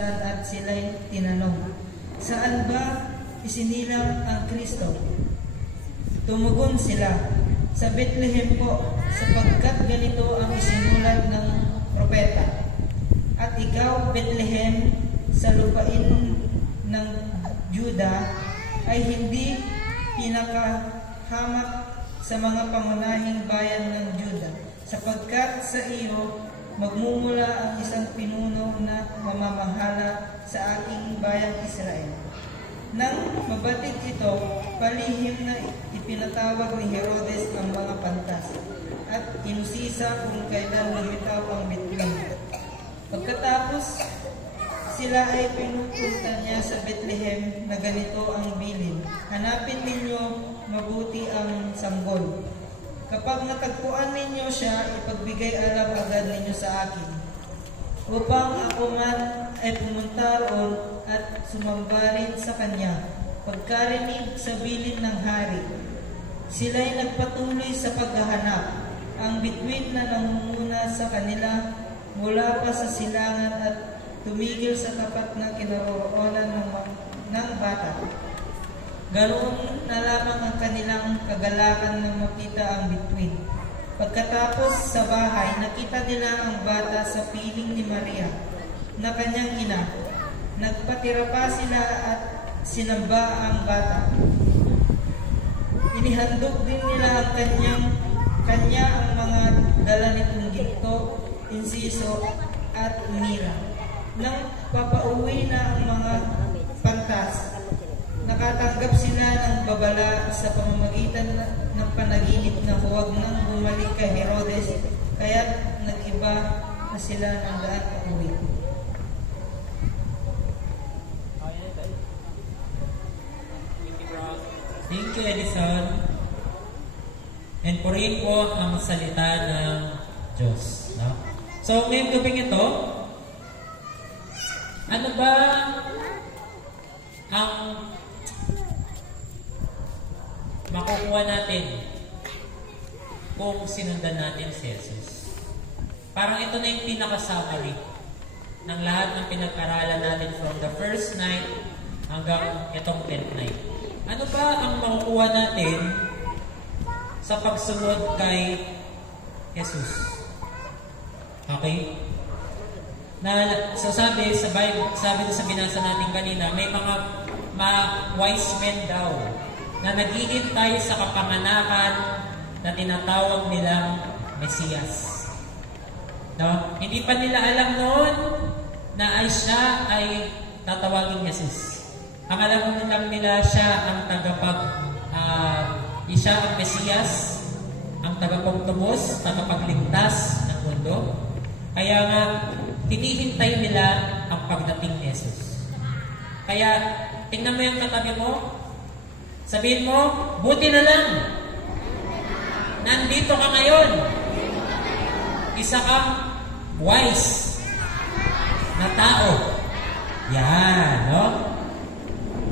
saan at sila'y tinanong, "Saan ba isinilang ang Kristo?" Tumugon sila, "Sa Bethlehem po, sapagkat ganito ang isinulat ng propeta. At ikaw, Bethlehem, sa lupain ng Juda, ay hindi pinakahamak sa mga pangunahing bayan ng Juda, sapagkat sa iyo magmumula ang isang pinuno na mamamahala sa aking bayang Israel." Nang mabatid ito, palihim na ipinatawag ni Herodes ang mga pantas at inusisa kung kailan lumitaw ang bituin. Pagkatapos, sila ay pinupunta niya sa Bethlehem na ganito ang bilin, "Hanapin ninyo mabuti ang sanggol. Kapag natagpuan ninyo siya, ipagbigay alam agad ninyo sa akin, upang ako man ay pumunta roon at sumamba rin sa kanya." Pagkarinig sa bilin ng hari, sila'y nagpatuloy sa paghahanap. Ang bituin na nangunguna sa kanila mula pa sa silangan at tumigil sa tapat na kinaroroonan ng bata. Ganoon na lamang ang kanilang kagalakan nang makita ang bituin. Pagkatapos sa bahay, nakita nila ang bata sa piling ni Maria, na kanyang ina. Nagpatira pa sila at sinamba ang bata. Inihandog din nila ang kanya ang mga dala nitong ginto, insiso at mira. Nang papauwi na ang mga pantas, nakatanggap sila ng babala sa pamamagitan ng panaginip na huwag nang bumalik kay Herodes, kaya't nag-iba na sila ng daan pauwi. Thank you, Edison. And purihin po ang salita ng Diyos. No? So, ngayong gabing ito, ano ba ang makukuha natin kung sinundan natin si Jesus? Parang ito na yung pinaka-summary ng lahat ng pinag-aralan natin from the first night hanggang itong 10th night. Ano ba ang makukuha natin sa pagsunod kay Jesus? Okay? So sabi sa Bible, sabi sa binasa natin kanina, may mga wise men daw na naghihintay sa kapanganakan na tinatawag nilang Mesiyas. No? Hindi pa nila alam noon na siya ay tatawagin Jesus. Ang alam lang nila siya ang siya ang Mesiyas, ang tagapagtubos, tagapagligtas ng mundo. Kaya nga, tinihintay nila ang pagdating ni Jesus. Kaya, tingnan mo yung katabi mo, sabihin mo, buti na lang, nandito ka ngayon. Isa kang wise na tao. Yan, no?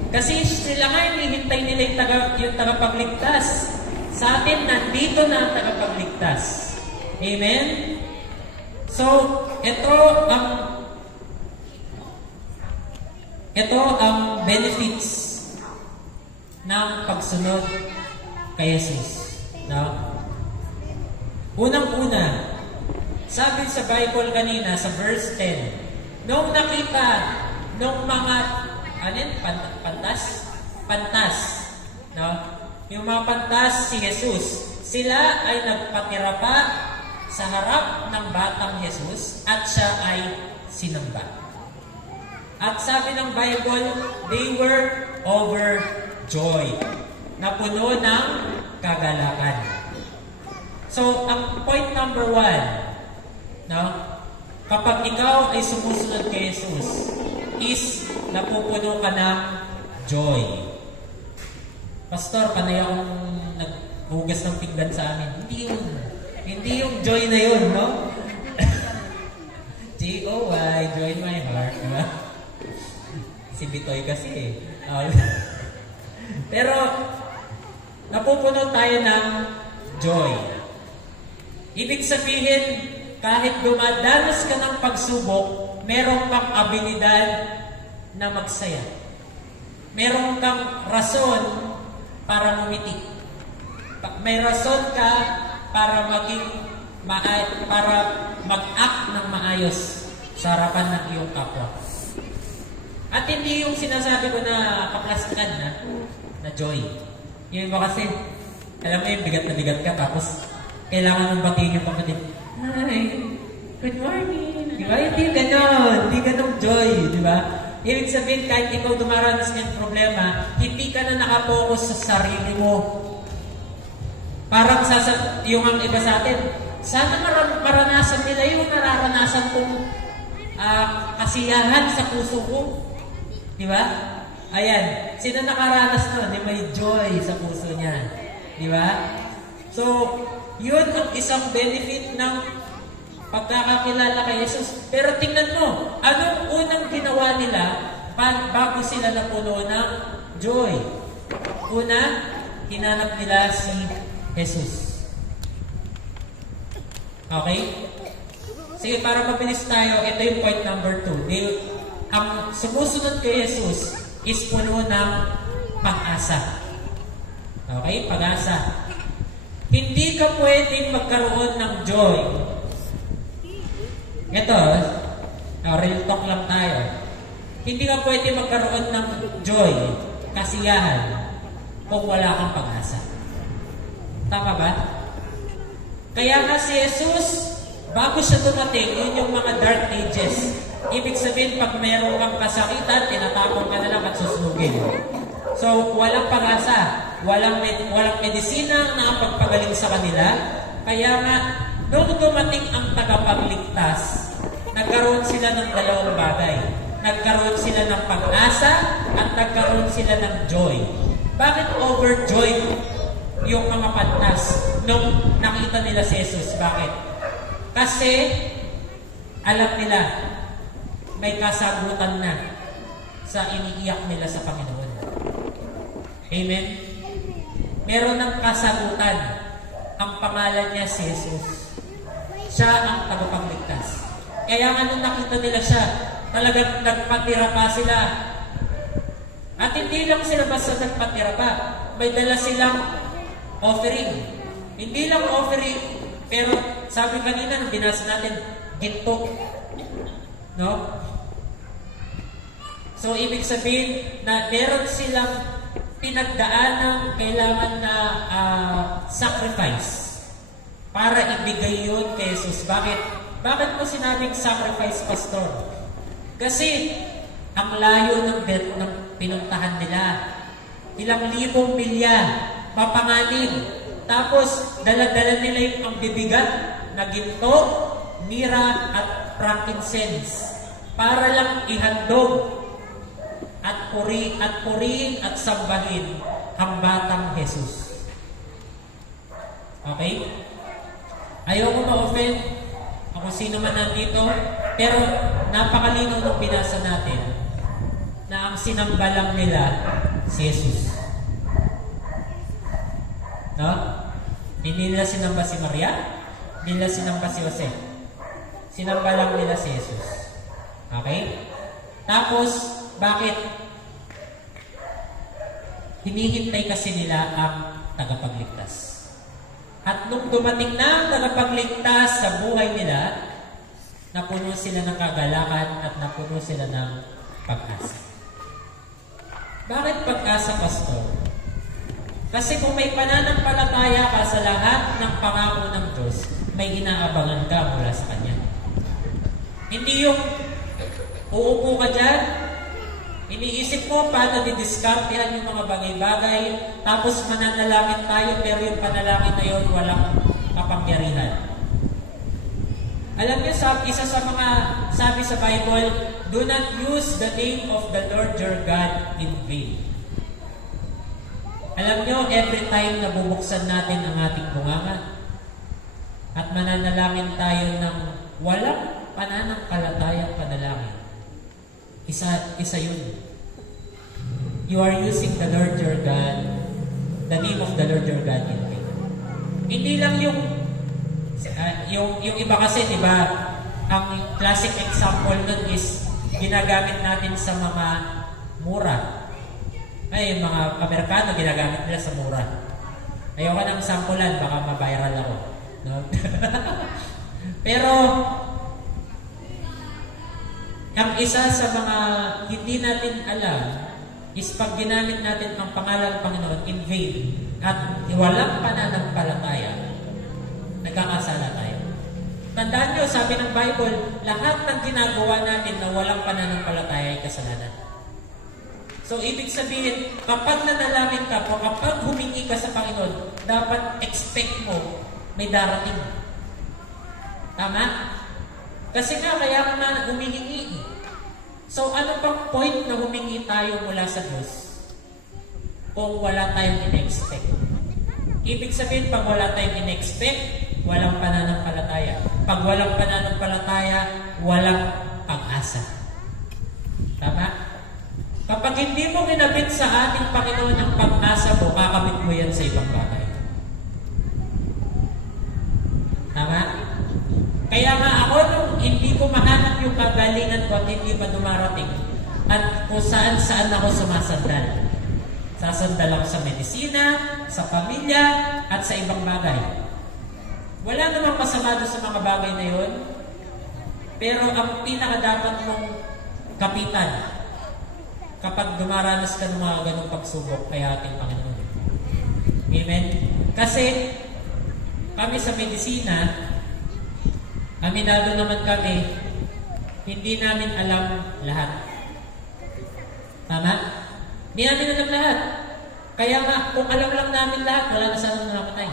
Kasi sila nga hinihintay nila yung tagapagligtas. Sa atin, nandito na ang tagapagligtas. Amen? So, ito ang benefits ng pagsunod kay Jesus. No? Unang-una, sabi sa Bible kanina, sa verse 10, nung nakita nung mga pantas, no? Yung mga pantas si Jesus, sila ay nagpatira pa sa harap ng batang Jesus at siya ay sinamba. At sabi ng Bible, they were overjoyed, na puno ng kagalakan. So, ang point number 1, no? Kapag ikaw ay sumusunod kay Jesus, is napupuno ka ng joy. Pastor, panay akong naghugas ng pinggan sa amin. Hindi yung joy na yun, no? Joy, joy in my heart. Diba? Si Bitoy kasi Pero, napupuno tayo ng joy. Ibig sabihin, kahit dumadanas ka ng pagsubok, meron kang abilidad na magsaya. Meron kang rason para ngumiti. May rason ka para para mag-act ng maayos sa harapan ng iyong kapwa. At hindi yung sinasabi ko na kaplastikan na joy. Yung iba kasi, alam mo yung bigat na bigat ka, tapos kailangan mong batiin yung kapatid. Hi, good morning. Di ba? Hindi ganon. Hindi ganon joy. Di ba? Ibig sabihin, kahit ikaw dumaranas ng problema, hindi ka na nakapokus sa sarili mo. Parang yung ang iba sa atin, sana maranasan nila yung nararanasan kong kasiyahan sa puso ko. Di ba? Ayan. Sino nakaranas nun? May joy sa puso niya. Di ba? So, yun ang isang benefit ng pagkakakilala kay Jesus. Pero tingnan mo, anong unang ginawa nila bago sila napuno ng joy? Una, hinanap nila si Jesus. Okay? Sige, para mabilis tayo, ito yung point number 2. Ang sumusunod kay Jesus is puno ng pag-asa. Okay? Pag-asa. Hindi ka pwedeng magkaroon ng joy. Ito, real talk lang tayo. Hindi ka pwedeng magkaroon ng joy, kasiyahan, kung wala kang pag-asa. Tama ba? Kaya nga si Jesus, bago siya dumating, yun yung mga dark ages. Ibig sabihin, pag meron kang kasakitan, tinatapon ka na lang at susunugin. So, walang pag-asa. Walang medisina na nakapagpagaling sa kanila. Kaya nga, nung dumating ang tagapagligtas, nagkaroon sila ng dalawang bagay. Nagkaroon sila ng pag-asa at nagkaroon sila ng joy. Bakit overjoyed yung mga pantas nung nakita nila si Jesus? Bakit? Kasi alam nila may kasagutan na sa iniiyak nila sa Panginoon. Amen? Meron ng kasagutan. Ang pangalan niya si Jesus. Siya ang tagapagligtas. Kaya nga nung nakita nila siya, talagang nagpatira pa sila. At hindi lang sila basta nagpatira pa. May dala silang offering. Hindi lang offering, pero sabi kanina, nung binasa natin, ginto. No? So, ibig sabihin na meron silang pinagdaan ng kailangan na sacrifice para ibigay yun kay Jesus. Bakit? Bakit mo sinabing sacrifice, Pastor? Kasi ang layo ng pinuntahan nila. Ilang libong milya, papanganib. Tapos, dala-dala nila yung ang bibigat na ginto, mira at frankincense para lang ihandog at purihin at sambahin ang batang Jesus. Okay? Ayoko ma-offend kung sino man nandito, pero napakalinaw nung binasa natin na ang sinamba lang nila si Jesus. No? Hindi nila sinamba si Maria, hindi nila sinamba si Jose. Sinamba lang nila si Jesus. Okay? Tapos, bakit? Hinihintay kasi nila ang tagapagligtas. At nung dumating na ang tagapagligtas sa buhay nila, napuno sila ng kagalakan at napuno sila ng pag-asa. Bakit pag-asa, Pastor? Kasi kung may pananampalataya ka sa lahat ng pangako ng Diyos, may inaabangan ka mula sa Kanya. Hindi yung uupo ka dyan, iniisip mo paano didiskartehan yung mga bagay-bagay, tapos mananalangin tayo, pero yung panalangin na yun walang kapangyarihan. Alam niyo, isa sa mga sabi sa Bible, do not use the name of the Lord your God in vain. Alam niyo, every time na bubuksan natin ang ating bunganga at mananalangin tayo ng walang pananampalatayang panalangin, isa yun. You are using the Lord your God, the name of the Lord your God in vain. Hindi lang yung iba kasi, di ba, ang classic example nun is ginagamit natin sa mga mura. Ay, mga Amerikano ginagamit nila sa mura. Ayoko nang sampulan, baka ma-viral ako. No? Pero, ang isa sa mga hindi natin alam is pag ginamit natin ang pangalan ng Panginoon in vain at walang pananampalataya, nagkakasala tayo. Tandaan nyo, sabi ng Bible, lahat ng ginagawa natin na walang pananampalataya ay kasalanan. So, ibig sabihin, kapag nanalangin ka po, kapag humingi ka sa Panginoon, dapat expect mo may darating. Tama? Kasi nga, kaya ka na humihingi. So, ano pang point na humingi tayo mula sa Diyos kung wala tayong in-expect? Ibig sabihin, pag wala tayong in-expect, walang pananampalataya. Pag walang pananampalataya, walang pag-asa. Tama? Kapag hindi mo kinabit sa ating Panginoon ang pag-asa mo, kakabit mo yan sa ibang bagay. Tama? Kaya nga ako, nung hindi ko mahanap yung kagalingan ko at hindi pa dumarating, at kung saan-saan ako sumasandal. Sasandal ako sa medisina, sa pamilya, at sa ibang bagay. Wala namang masama doon sa mga bagay na yun, pero ang pinakadapat mong kapitan kapag dumaranas ka ng mga ganong pagsubok kay ating Panginoon. Amen? Kasi kami sa medisina, aminado naman kami, hindi namin alam lahat. Tama? Hindi namin alam lahat. Kaya nga, kung alam lang namin lahat, wala na sanang nakapatay.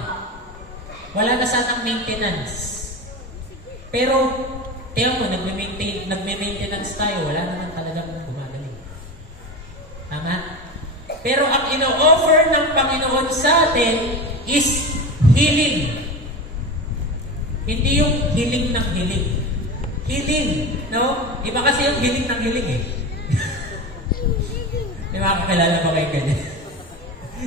Wala na sanang maintenance. Pero, tingnan mo, nagme-maintenance tayo, wala naman talagang gumagaling. Tama? Pero ang ino-offer ng Panginoon sa atin is healing. Hindi yung healing ng healing. Healing, no? Iba kasi yung healing ng healing eh. Di ba kakilala ba kayo ganyan?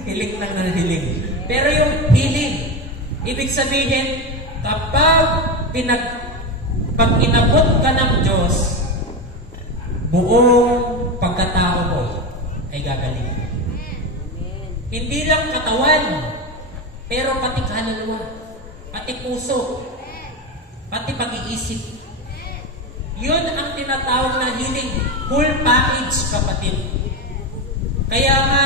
Healing lang ng healing. Pero yung healing, ibig sabihin, kapag pag inabot ka ng Diyos, buong pagkatao mo ay gagaling. Hindi lang katawan, pero pati kaluluwa, pati puso, pati pag-iisip. Yun ang tinatawag na healing. Full package, kapatid. Kaya nga,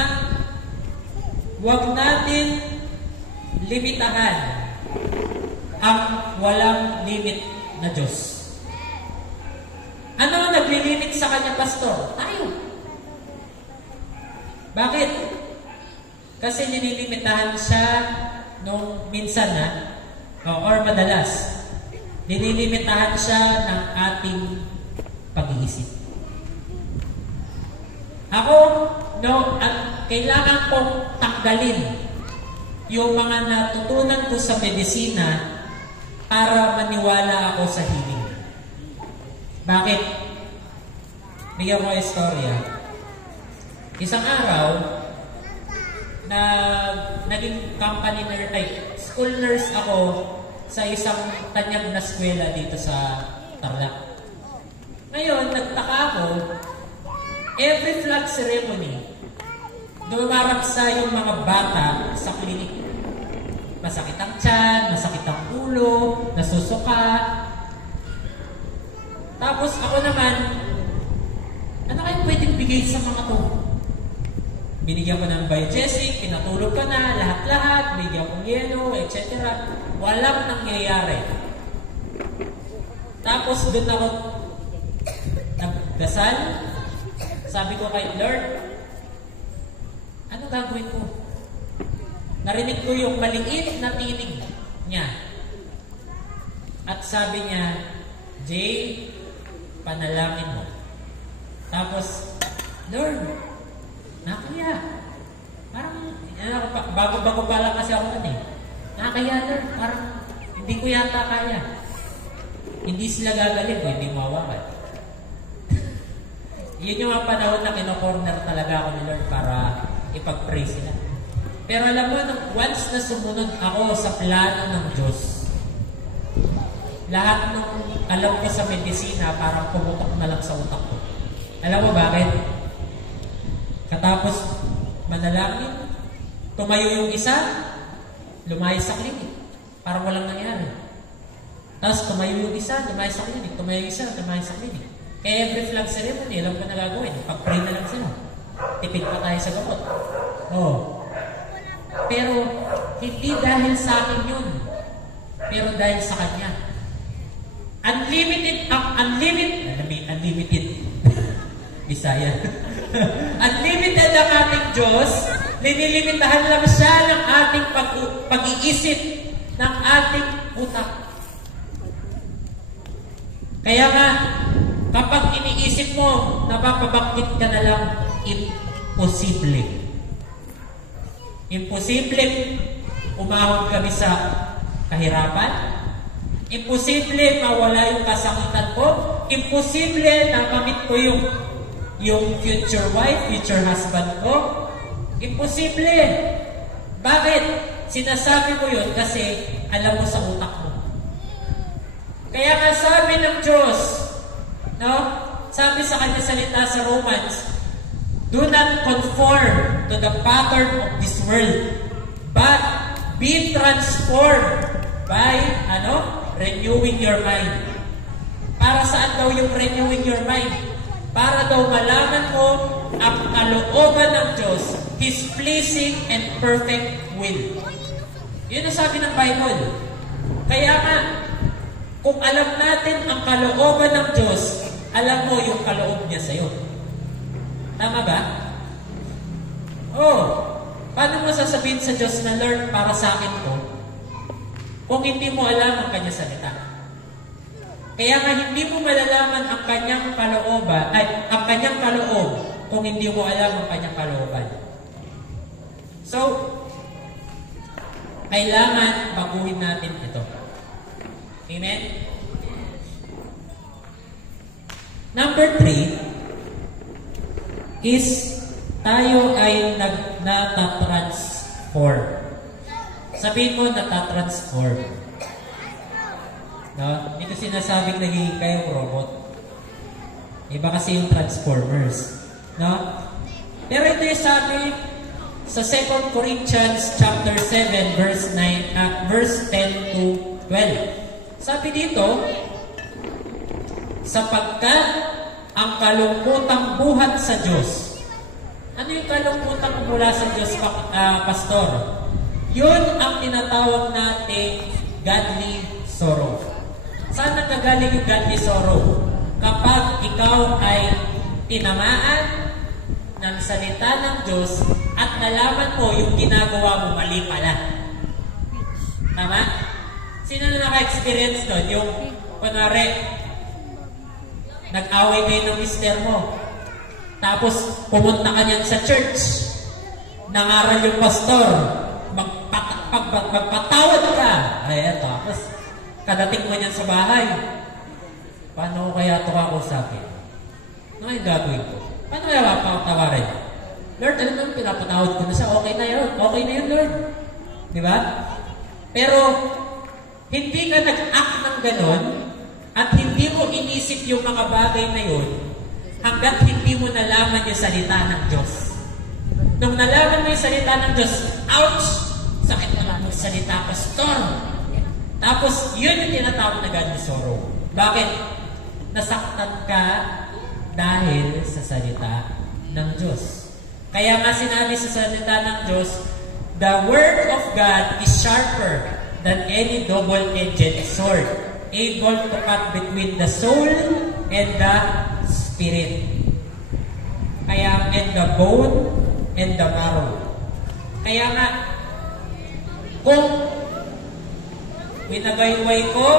huwag natin limitahan ang walang limit na Diyos. Ano ang naglilimit sa kanya, pastor? Tayo. Bakit? Kasi nililimitahan siya nung minsan or madalas. Nililimitahan siya ng ating pag-iisip. Ako, kailangan kong tanggalin yung mga natutunan ko sa medisina para maniwala ako sa healing. Bakit? Bigyan ko istorya. Isang araw, naging company nurse, school nurse ako sa isang tanyag na eskwela dito sa Tarlac. Ngayon, nagtaka ako, every flag ceremony, dumaragsa yung mga bata sa klinik. Masakit ang tiyan, masakit ang ulo, nasusuka. Tapos ako naman, ano kayo pwedeng bigay sa mga to? Binigyan ko ng biogesic, pinatulog ka na, lahat-lahat, bigyan ko yelo, etc. Walang nangyayari. Tapos doon ako nagdasal. Sabi ko kay Lord, ano gagawin ko? Narinig ko yung maliit na tinig niya. At sabi niya, Jay, panalangin mo. Tapos, Lord, nakaya. Parang, bago-bago pa lang kasi ako nun eh. Nakaya, Lord, parang hindi ko yata kaya. Hindi sila gagaling o hindi mawakan. Yun yung mga panahon na kino-corner talaga ako ni Lord para ipag-pray sila. Pero alam mo, once na sumunod ako sa plano ng Diyos, lahat ng alam ko sa medisina, parang pumutok na lang sa utak ko. Alam mo bakit? Katapos manalangin, tumayo yung isa, lumayas sa klinik. Parang walang nangyari. Tapos tumayo yung isa, lumayas sa klinik. Tumayo yung isa, lumayas sa klinik. Kaya every flag ceremony, alam ko na gagawin. Pag-pray na lang sila. Tipid pa tayo sa gamot. Oh. Pero, hindi dahil sa akin yun. Pero dahil sa Kanya. Unlimited. Bisaya. Unlimited ang ating Diyos. Linilimitahan lang siya ng ating pag-iisip, ng ating utak. Kaya nga, kapag iniisip mo, napapabakit ka na lang, imposible. Imposible umahon kami sa kahirapan. Imposible mawala yung kasakitan ko. Imposible na kamit ko yung future wife, future husband ko. Imposible. Bakit? Sinasabi ko yun kasi alam mo sa utak mo. Kaya nga sabi ng Diyos, no? Sabi sa kanya salita sa Romans, do not conform to the pattern of this world, but be transformed by, renewing your mind. Para saan daw yung renewing your mind? Para daw malaman mo ang kalooban ng Diyos, His pleasing and perfect will. Yun ang sabi ng Bible. Kaya nga, kung alam natin ang kalooban ng Diyos, alam mo yung kaloob niya sa'yo. Tama ba? Paano mo sasabihin sa Diyos na, Lord, para sa akin to, kung hindi mo alam ang Kanyang salita? Kaya nga hindi mo malalaman ang Kanyang kalooban, ang Kanyang kaloob, kung hindi mo alam ang Kanyang kalooban. So, kailangan baguhin natin ito. Amen? Number 3 is tayo ay natatransform. Sabihin mo, natatransform. No? Hindi ko sinasabing nagiging kayong robot. Iba kasi yung Transformers. No? Pero ito yung sabi sa 2 Corinthians chapter 7 verse 10 to 12. Sabi dito, sapagkat ang kalungkutang buhat sa Diyos. Ano yung kalungkutang mula sa Diyos, Pastor? Yun ang tinatawag natin godly sorrow. Saan nagagaling yung godly sorrow? Kapag ikaw ay tinamaan ng salita ng Diyos at nalaman mo yung ginagawa mo mali pala. Tama? Sino na naka-experience nun? Yung, kunwari, nag-away kayo ng mister mo. Tapos, pumunta ka niyan sa church. Nangaral yung pastor. Magpatawad ka. Tapos, kadating mo niyan sa bahay. Paano ko kaya ito kakusapin? Ano yung gagawin ko? Paano kaya mapatawarin? Lord, alam mo, pinapatawad ko na siya. Okay na yun. Okay na yun, Lord. Di ba? Pero, hindi ka nag-act ng ganon at hindi mo inisip yung mga bagay na yun hanggat hindi mo nalaman yung salita ng Diyos. Nung nalaman mo yung salita ng Diyos, ouch! Sakit naman yung salita, Pastor! Tapos, yun yung tinatawag na godly sorrow. Bakit? Nasaktan ka dahil sa salita ng Diyos. Kaya nga sinabi sa salita ng Diyos, the word of God is sharper than any double-edged sword, able to cut between the soul and the spirit. Kaya, and the bone and the marrow. Kaya nga, kung winagayway ko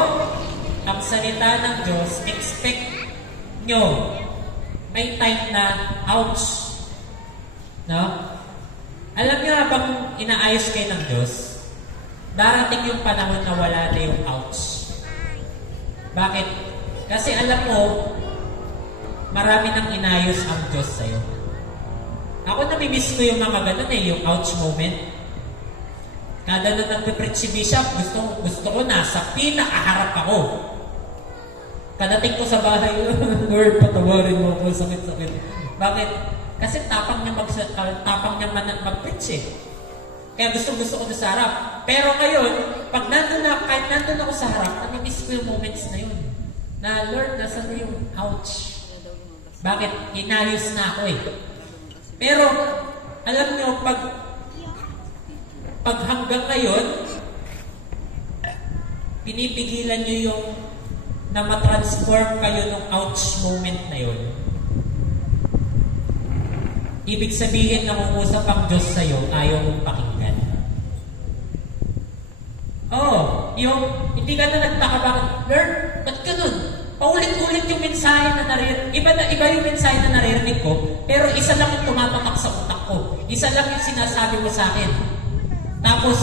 ang salita ng Diyos, expect nyo, may time na, ouch. No? Alam nyo, habang inaayos kayo ng Diyos, darating yung panahon na wala na yung ouch. Bakit? Kasi alam mo, marami nang inayos ang Diyos sa'yo. Ako namimiss ko yung mga ganun yung ouch moment. Kada na nag-preach si Bishop, gusto ko nasa pinakaharap ako. Kadating ko sa bahay, Lord, patawarin mo ako, sakit-sakit. Bakit? Kasi tapang niya mag-preach eh. Kaya gusto ko sa harap. Pero ngayon, pag kahit nandun ako sa harap, nami-miss ko yung moments na yun. Na, Lord, nasa yung ouch. Bakit? Inayos na ako eh. Pero, alam nyo, pag hanggang ngayon, pinipigilan nyo yung na matransform kayo ng ouch moment na yun. Ibig sabihin na umusap ang Diyos sa'yo, ayaw mong pakinggan. Hindi ka na nagtaka bakit, Lord, ba't ganun? Paulit-ulit yung mensahe na naririnig. Iba yung mensahe na naririnig ko, pero isa lang yung tumapatak sa utak ko. Isa lang yung sinasabi mo sa akin. Tapos,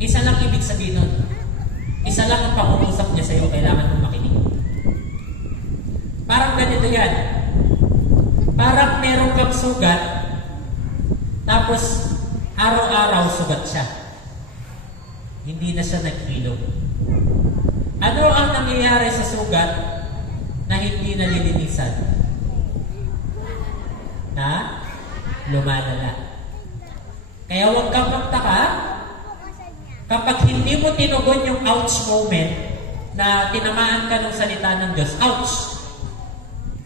isa lang ibig sabihin nun. Isa lang ang pangungusap niya sa'yo, kailangan mong makinig. Parang ganito yan. Parang meron kang sugat, tapos araw-araw sugat siya. Hindi na siya naghilom. Ano ang nangyayari sa sugat na hindi nalilinisan? Lumalala. Kaya huwag kang magtaka kapag hindi mo tinugon yung ouch moment na tinamaan ka ng salita ng Diyos. Ouch!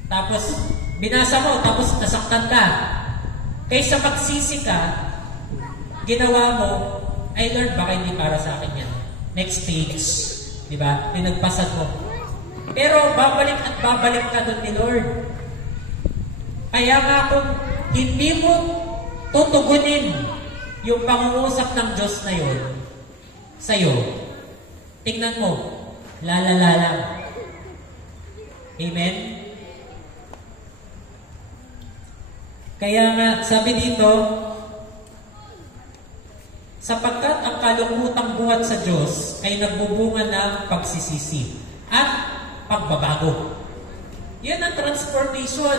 Tapos, binasa mo, tapos nasaktan ka. Kaysa magsisi ka, ginawa mo, ay Lord, baka hindi para sa akin yan. Next page. Diba? Pinagpasad mo. Pero babalik at babalik ka doon ni Lord. Kaya nga kung hindi mo tutugunin yung pangungusap ng Diyos na yun sa'yo, tingnan mo, lalala lang. Amen? Kaya nga, sabi dito, sapagkat ang kalungkutang buhat sa Diyos ay nagbubunga ng pagsisisi at pagbabago. Yan ang transformation.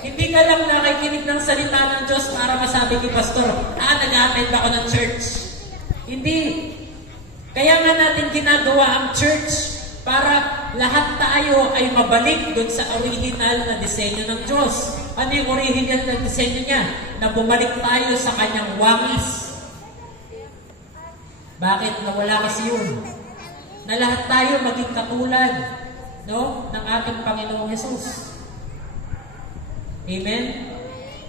Hindi ka lang nakikinig ng salita ng Diyos para masabi ni Pastor, nag-attend ako ng church. Hindi. Kaya nga natin ginagawa ang church para lahat tayo ay mabalik dun sa original na disenyo ng Diyos. Ano yung original na disenyo niya? Na bumalik tayo sa kanyang wangis. Bakit? Nawala kasi yun. Na lahat tayo maging katulad, no, ng ating Panginoong Hesus. Amen?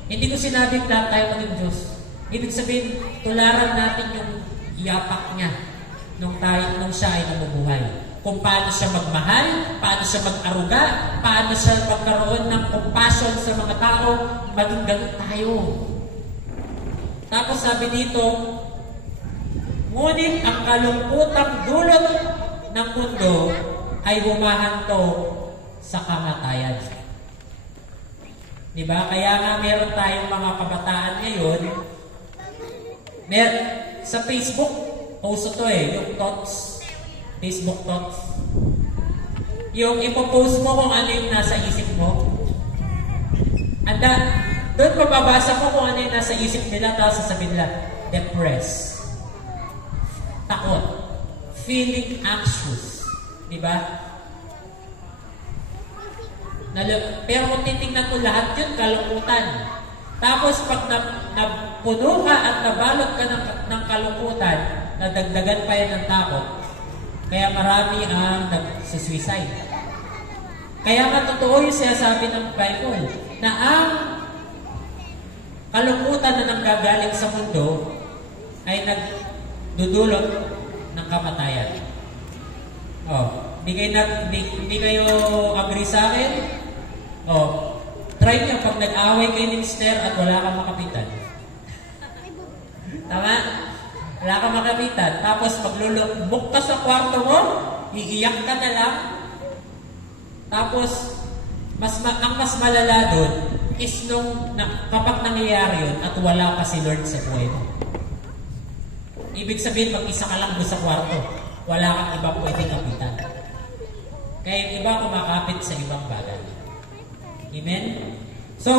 Hindi ko sinabing lahat tayo maging Diyos. Ibig sabihin, tularan natin yung yapak niya nung siya ay namubuhay. Kung paano siya magmahal, paano siya mag-aruga, paano siya magkaroon ng compassion sa mga tao, maging ganun tayo. Tapos sabi dito, ngunit ang kalungkutang dulot ng mundo ay humahanto sa kamatayan. Diba? Kaya nga meron tayong mga kabataan ngayon, sa Facebook, post ito yung thoughts, Facebook thoughts. Yung ipopost mo kung ano yung nasa isip mo. Doon mababasa mo kung ano yung nasa isip nila, tapos sasabihin nila, depressed. Takot. Feeling anxious. Diba? Pero kung titingnan mo lahat yun, kalungkutan. Tapos pag napuno ka at nabalot ka ng kalungkutan, nadagdagan pa yan ng takot, kaya marami ang nag-suicide. Kaya nga totoo yung sinasabi ng Bible, na ang kalungkutan na nanggagaling sa mundo ay nagdudulot ng kamatayan. Hindi kayo agree sa akin? Try nyo pag nag-away kayo ni Mister at wala kang makapitan. Tama? Wala kang makapitan. Tapos maglulukbok ka sa kwarto mo, iiyak ka na lang. Tapos, ang mas malala doon is kapag nangyayari yun at wala pa si Lord sa buhay mo. Ibig sabihin, mag-isa ka lang doon sa kwarto. Wala kang ibang pwedeng kapitan. Kaya yung iba kumakapit sa ibang bagay. Amen? So,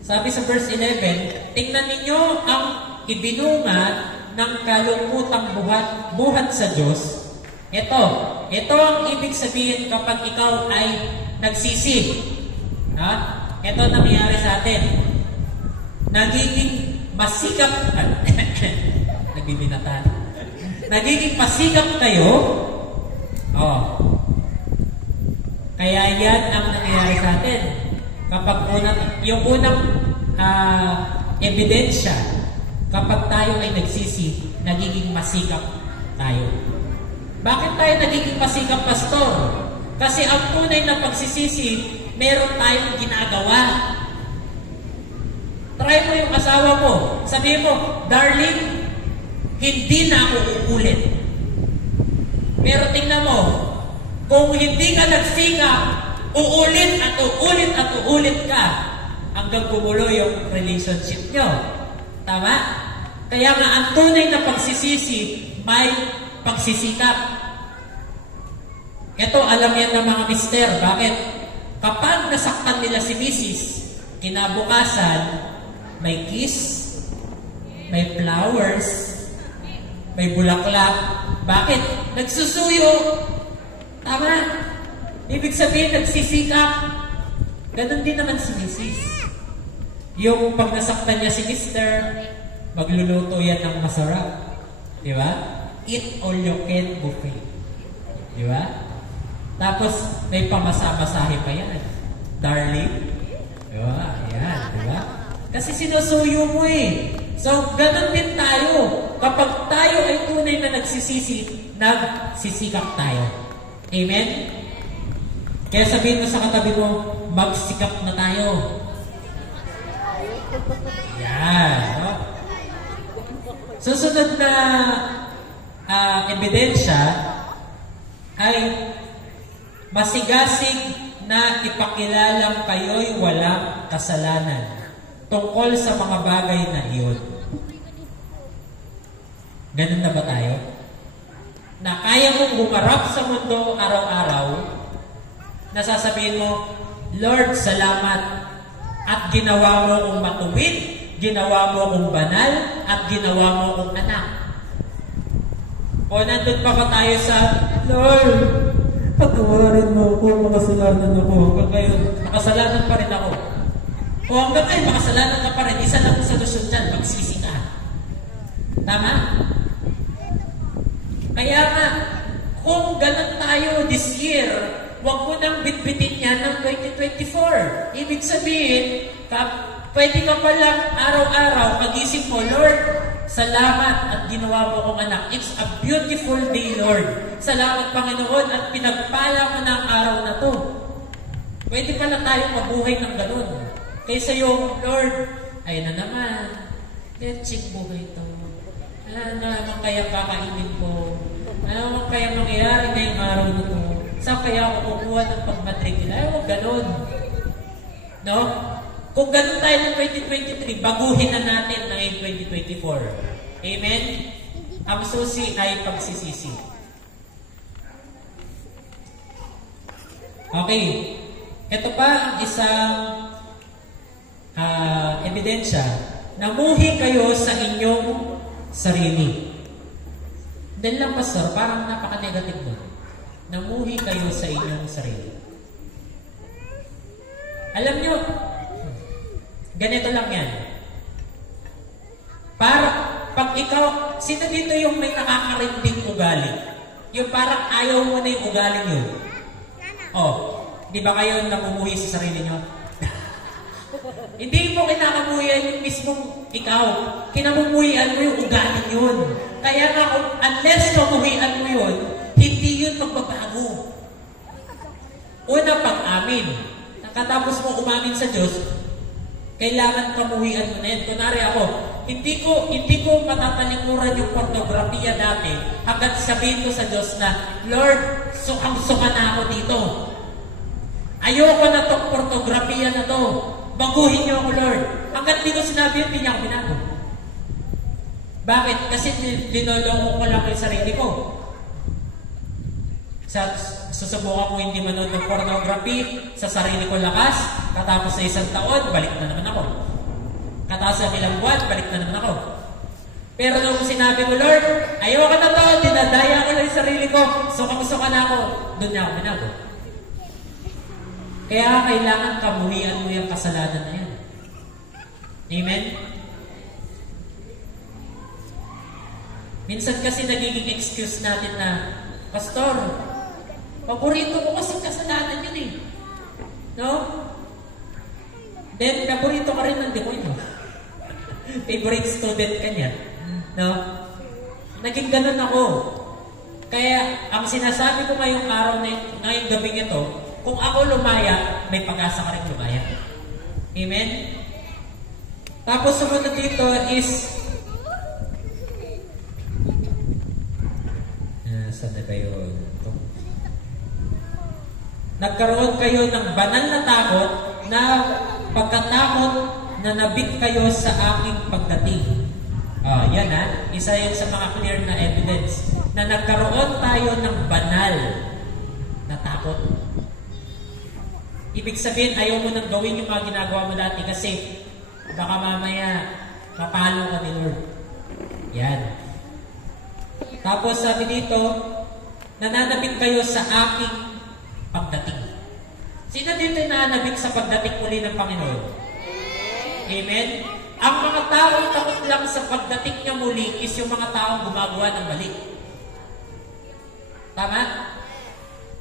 sabi sa verse 11, tingnan ninyo ang ibinunga ng kalungkutang buhat sa Diyos Ito ang ibig sabihin kapag ikaw ay nagsisi. Ha? Ito nangyayari sa atin. Nagiging masikap, nagbibinatan. Nagiging masikap kayo. Kaya yan ang nangyayari sa atin. Kapag yung unang ebidensya, kapag tayo ay nagsisi, nagiging masikap tayo. Bakit tayo nagiging masikap, pastor? Kasi ang tunay na pagsisisi, meron tayong ginagawa. Try mo yung asawa mo. Sabihin mo, darling, hindi na ako uulit. Pero tingnan mo, kung hindi ka nagsikap, uulit at uulit at uulit ka hanggang gumulo yung relationship nyo. Tama? Kaya nga ang tunay na pagsisisi, may pagsisikap. Ito, alam yan ng mga mister. Bakit? Kapag nasaktan nila si Mrs., kinabukasan, may kiss, may flowers, may bulaklak. Bakit? Nagsusuyo. Tama? Ibig sabihin, nagsisikap. Ganon din naman si Mrs. Yung pag nasaktan niya si Mr., magluluto yan ng masarap. Di ba? Eat all you can buffet. Di ba? Tapos, may pamasa-masahe pa yan. Darling. Di ba? Yan. Di ba? Kasi sinusuyo mo eh. So, ganon din tayo. Kapag tayo ay tunay na nagsisisi, nagsisikap tayo. Amen? Kaya sabihin mo sa katabi mo, magsikap na tayo. Yan. No? Susunod na ebidensya ay masigasig na ipakilalang kayo'y walang kasalanan tungkol sa mga bagay na iyon. Ganun na ba tayo? Na kaya mong bumarap sa mundo araw-araw, nasasabihin mo, Lord, salamat at ginawa mo akong matuwid, ginawa mo akong banal, at ginawa mo akong anak. O nandun pa ba tayo sa, Lord, patawarin mo ako, makasalanan ako. Hanggang ngayon, makasalanan pa rin ako. O hanggang ngayon, makasalanan ka pa rin. Isa lang ang solusyon dyan, magsisi ka. Tama? Kaya nga, kung ganun tayo this year, huwag mo nang bitbitin yan ng 2024. Ibig sabihin, pwede ka palang araw-araw magising mo, Lord, salamat at ginawa mo akong anak. It's a beautiful day, Lord. Salamat, Panginoon, at pinagpala mo na ang araw na to. Pwede pala tayong mabuhay ng ganun. Kaysa yung, Lord, ayun na naman, let's buhay ito. Ano naman kaya kakainin ko? Ano naman kaya mangyayari ngayong araw na to? Saan kaya ako kukuha ng pagmatrikula? Ayaw, ganun. No? Kung ganun tayo ng 2023, baguhin na natin ng 2024. Amen? Ang susi ay pagsisisi. Okay. Ito pa ang isang ebidensya. Namuhi kayo sa inyong sarili. Dahil lang, pastor, parang napaka-negative mo. Namuhi kayo sa inyong sarili. Alam nyo, ganito lang yan. Para, pag ikaw, sino dito yung may nakakarinding ugali? Yung parang ayaw mo na yung ugali nyo. Di ba kayo namumuhi sa sarili nyo? Hindi mo kinakamuhian yung mismong ikaw. Kinamumuhian mo yung ugali yun. Kaya nga, unless mamuhian mo yun, hindi yun magbabago. Una, pag-amin. Nakatapos mo umamin sa Diyos, kailangan kamuhian mo na yan. Kunwari ako, hindi ko matatalikuran yung pornografiya dati hanggang sabihin ko sa Diyos na, Lord, sukang-suka na ako dito. Ayoko na itong pornografiya na to. Baguhin niyo ako, Lord. Hanggang di ko sinabi yun, hindi niya ako binago. Bakit? Kasi linoloko ko lang yung sarili ko. Susubukan ko hindi manood ng pornography sa sarili ko lakas, katapos sa isang taon, balik na naman ako. Katapos sa ilang buwan, balik na naman ako. Pero nung sinabi mo, Lord, ayaw ka na to, dinadaya ko lang yung sarili ko, sukang-suka na ako, doon niya ako binago. Kaya kailangan kamuhian mo yung kasalanan na yan. Amen? Minsan kasi nagiging excuse natin na, Pastor, paborito ko kasi kasalanan yun eh. No? Then, paborito ka rin ng demonyo. Favorite student ka niya. No? Naging ganun ako. Kaya, ang sinasabi ko ngayong araw na ngayong gabing ito, kung ako lumaya, may pag-asa ka rin lumaya. Amen? Tapos sumunod dito is, saan na kayo? Nagkaroon kayo ng banal na takot na pagkatakot na nabik kayo sa aking pagdating. Yan isa yun sa mga clear na evidence na nagkaroon tayo ng banal na takot. Ibig sabihin, ayaw mo nang gawin yung mga ginagawa mo dati kasi baka mamaya mapalo ka ni Lord. Yan. Tapos sabi dito, nananabik kayo sa aking pagdating. Sino dito yung nananabik sa pagdating muli ng Panginoon? Amen? Ang mga taong takot lang sa pagdating niya muli is yung mga taong gumagawa ng mali. Tama?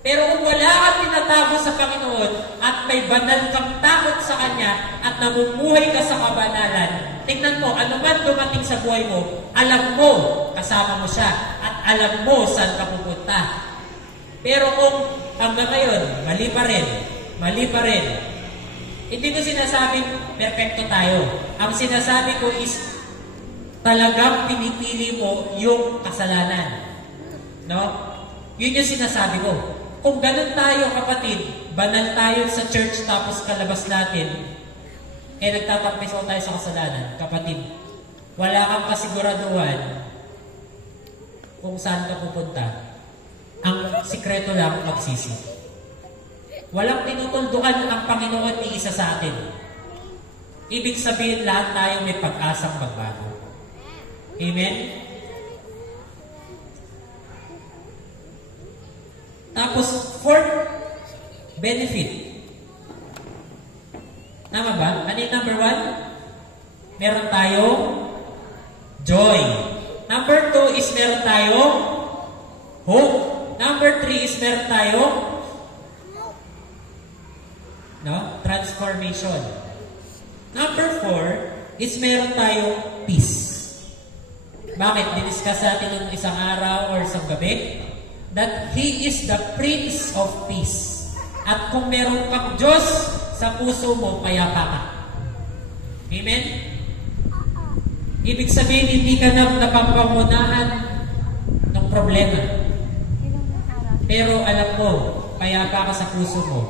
Pero kung wala kang tinatago sa Panginoon at may banal kang takot sa Kanya at namumuhay ka sa kabanalan, tingnan mo, ano man dumating sa buhay mo, alam mo, kasama mo siya, at alam mo saan ka pupunta. Pero kung hanggang ngayon, mali pa rin, hindi ko sinasabing perfecto tayo. Ang sinasabi ko is talagang pinipili mo yung kasalanan. No? Yun yung sinasabi ko. Kung ganun tayo, kapatid, banal tayo sa church tapos kalabas natin, nagtatampisaw tayo sa kasalanan, kapatid, wala kang kasiguraduhan kung saan ka pupunta. Ang sikreto lang magsisi. Walang tinutuldukan ang Panginoon ni isa sa atin. Ibig sabihin, lahat tayo may pag-asang magbago. Amen? Tapos, fourth benefit. Tama ba? Ano yung number 1? Meron tayong joy. Number 2 is meron tayong hope. Number 3 is meron tayong transformation. Number 4 is meron tayong peace. Bakit? Diniscuss natin nung isang araw or isang gabi that He is the Prince of Peace. At kung meron kang Diyos sa puso mo, payapa ka. Amen? Ibig sabihin, hindi ka na napapangunahan ng problema. Pero alam mo, payapa ka sa puso mo.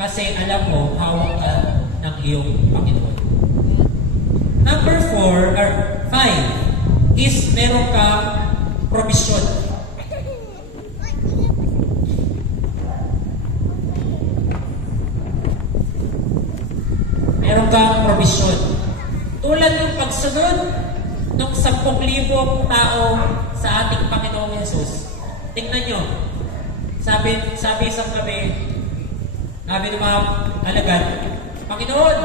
Kasi alam mo, hawak ka ng iyong Panginoon. Number 4 or 5 is meron kang provision. Meron kang provision. Tulad ng pagsunod ng 10,000 tao sa ating Panginoong Yesus. Tingnan nyo. Sabi isang gabi, sabi ng mga alagad, Panginoon,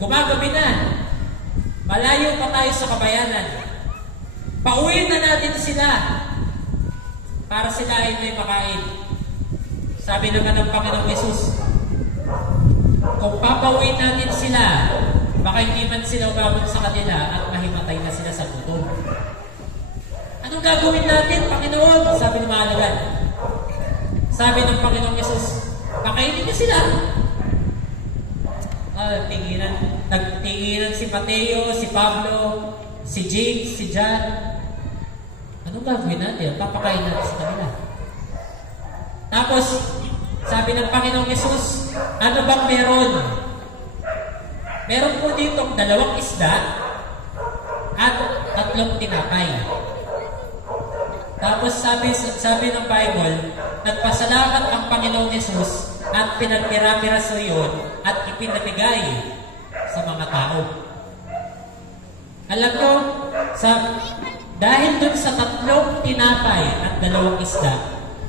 gumagabi na. Malayo pa tayo sa kabayanan. Pauwiin na natin sila para sila ay may makain. Sabi naman ng Panginoong Yesus, kung papauwiin natin sila, baka hindi man sila umabot sa kanila at mahimatay na sila sa gutom. Anong gagawin natin, Panginoon? Sabi ng mga alagad. Sabi ng Panginoong Yesus, pakainin niyo sila. Nagtinginan si Mateo, si Pablo, si James, si John. Anong gagawin natin? Papakain natin sa kanila. Tapos, sabi ng Panginoong Yesus, ano bang meron? Meron po ditong 2 isda at 3 tinapay. Tapos sabi ng Bible, nagpasalamat ang Panginoong Yesus at pinagpira-piraso yun at ipinamigay sa mga tao. Alam nyo, dahil dun sa 3 tinapay at 2 isda,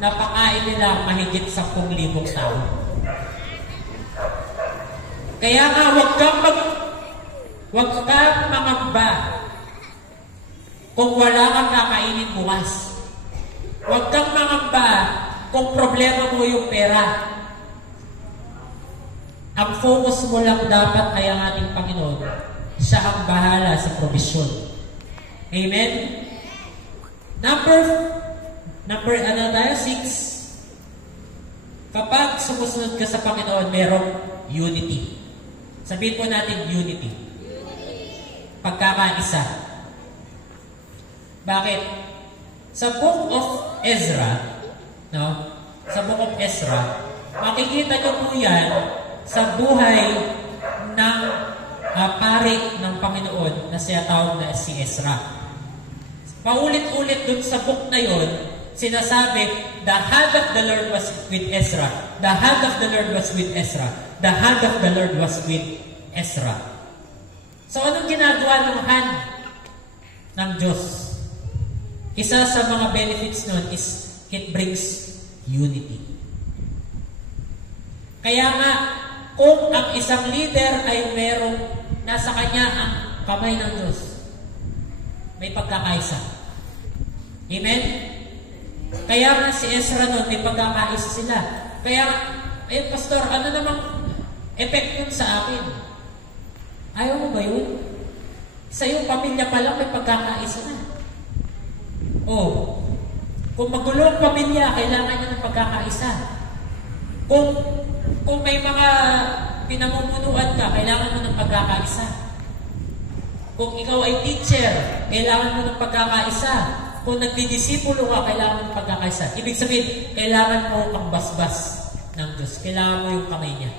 napakain nila mahigit 10,000 tao. Kaya nga, huwag kang mangamba kung wala kang kakainin bukas. Huwag kang mangamba kung problema mo yung pera. Ang focus mo lang dapat ay ang ating Panginoon. Siya ang bahala sa provision. Amen? Number 6. Kapag sumusunod ka sa Panginoon, merong unity. Sabihin po natin unity. Pagkakaisa. Bakit? Sa Book of Ezra, sa Book of Ezra, makikita nyo po yan sa buhay ng pari ng Panginoon na siya tawag na si Ezra. Paulit-ulit dun sa book na yon, sinasabi, the hand of the Lord was with Ezra. The hand of the Lord was with Ezra. The hand of the Lord was with Ezra. So anong ginagawa ng hand ng Diyos? Isa sa mga benefits nun is it brings unity. Kaya nga, kung ang isang leader ay merong nasa kanya ang kamay ng Diyos, may pagkakaisa. Amen? Kaya nga si Ezra nun, may pagkakaisa sila. Kaya, pastor, ano namang effect nun sa akin? Ayaw mo ba yun? Sa iyong pamilya pa lang may pagkakaisa na. Kung magulo ang pamilya, kailangan niya ng pagkakaisa. Kung may mga pinamumunuan ka, kailangan mo ng pagkakaisa. Kung ikaw ay teacher, kailangan mo ng pagkakaisa. Kung nagdidisipulo ka, kailangan mo ng pagkakaisa. Ibig sabihin, kailangan mo ang basbas ng Diyos. Kailangan mo yung kamay niya.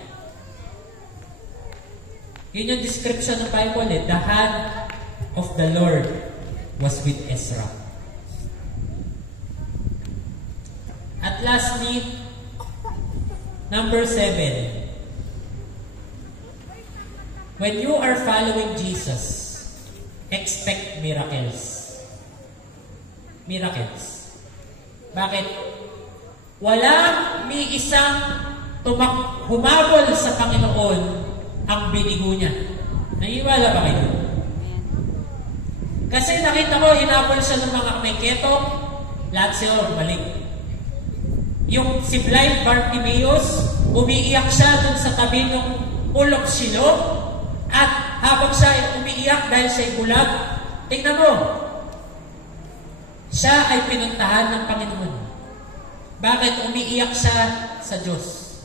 Yun yung description ng Bible. The hand of the Lord was with Ezra. At lastly, number 7. When you are following Jesus, expect miracles. Miracles. Bakit? Walang may isang humabol sa Panginoon ang binigo niya. Naiwala ba kayo? Kasi nakita ko, hinabol siya ng mga may ketong, lahat sila balik. Yung si blind Bartimaeus, umiiyak siya dun sa tabi ng pool of Shiloh, at habang siya umiiyak dahil siya bulag, tingnan mo, siya ay pinuntahan ng Panginoon. Bakit? Umiiyak siya sa Diyos.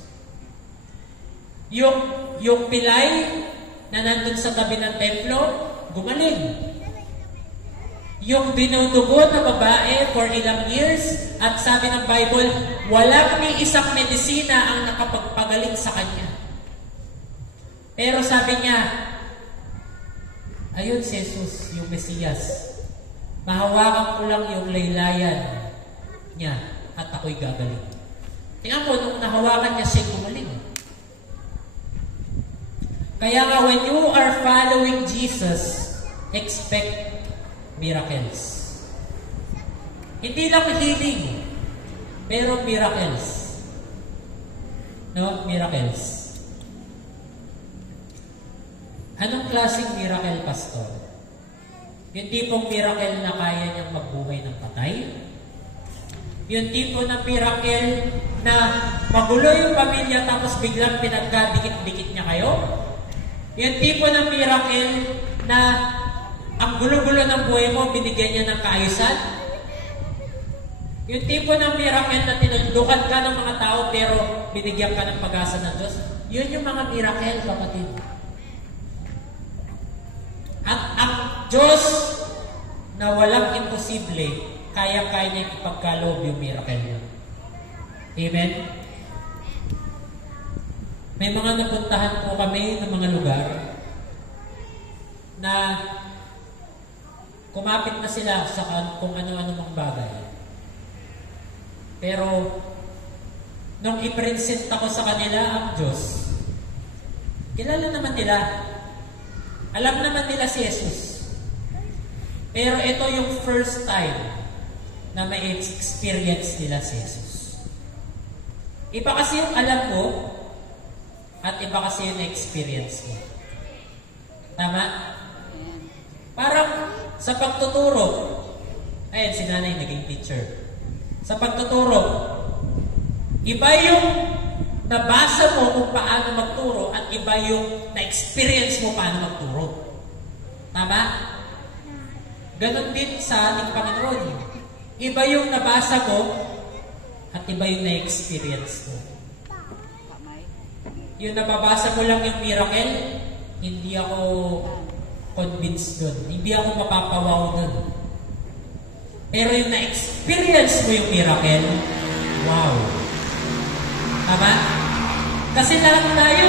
Yung pilay na nandun sa tabi ng templo, gumaling. Yung dinudugo na babae for ilang years, at sabi ng Bible, walang may isang medisina ang nakapagpagaling sa kanya. Pero sabi niya, ayun si Jesus, yung Mesiyas. Mahawakan ko lang yung laylayan niya at ako'y gagaling. Tingnan mo, nung nahawakan niya siya, gumaling. Kaya nga, when you are following Jesus, expect miracles. Hindi lang healing, pero miracles. No? Miracles. Anong klaseng miracle, pastor? Yung tipong miracle na kaya niyang magbuhay ng patay? Yung tipo ng miracle na magulo yung pamilya tapos biglang pinagkadikit-dikit niya kayo? Yung tipo ng miracle na ang gulo-gulo ng buhay mo, binigyan niya ng kaayusan? Yung tipo ng miracle na tinundukan ka ng mga tao pero binigyan ka ng pag-asa ng Diyos? Yun yung mga miracle, kapatid. At ang Diyos na walang imposible, kaya-kaya niya ipagkaloob yung miracle niya. Amen? May mga napuntahan po kami ng mga lugar na kumapit na sila sa kung ano-ano mang bagay. Pero, nung i-present ako sa kanila ang Diyos, kilala naman nila. Alam naman nila si Jesus. Pero ito yung first time na may experience nila si Jesus. Iba kasi yung alam mo at iba kasi yung experience mo. Tama? Parang sa pagtuturo, ayun si nanay naging teacher. Sa pagtuturo, iba yung nabasa mo kung paano magturo at iba yung na-experience mo paano magturo. Tama? Ganon din sa ating Panginoon. Iba yung nabasa ko at iba yung na-experience mo. Yung nababasa ko lang yung miracle, hindi ako convinced doon. Hindi ako mapapawaw doon. Pero yung na-experience mo yung miracle, wow. Tama? Kasi lahat tayo,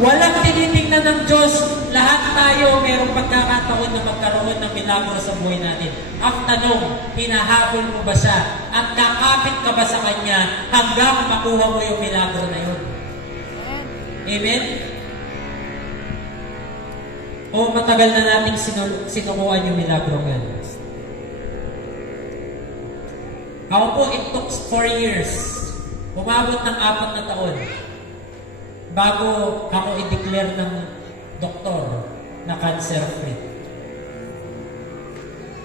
walang tinitingnan ng Diyos. Lahat tayo mayroong pagkakataon na magkaroon ng milagro sa buhay natin. Ang tanong, hinahabol mo ba siya? At kakapit ka ba sa Kanya hanggang makuha mo yung milagro na yun? Amen? O matagal na nating sinukuhan yung milagro nga. Ako po, it took 4 years. Umabot ng 4 na taon bago ako i-declare ng doktor na cancer-free.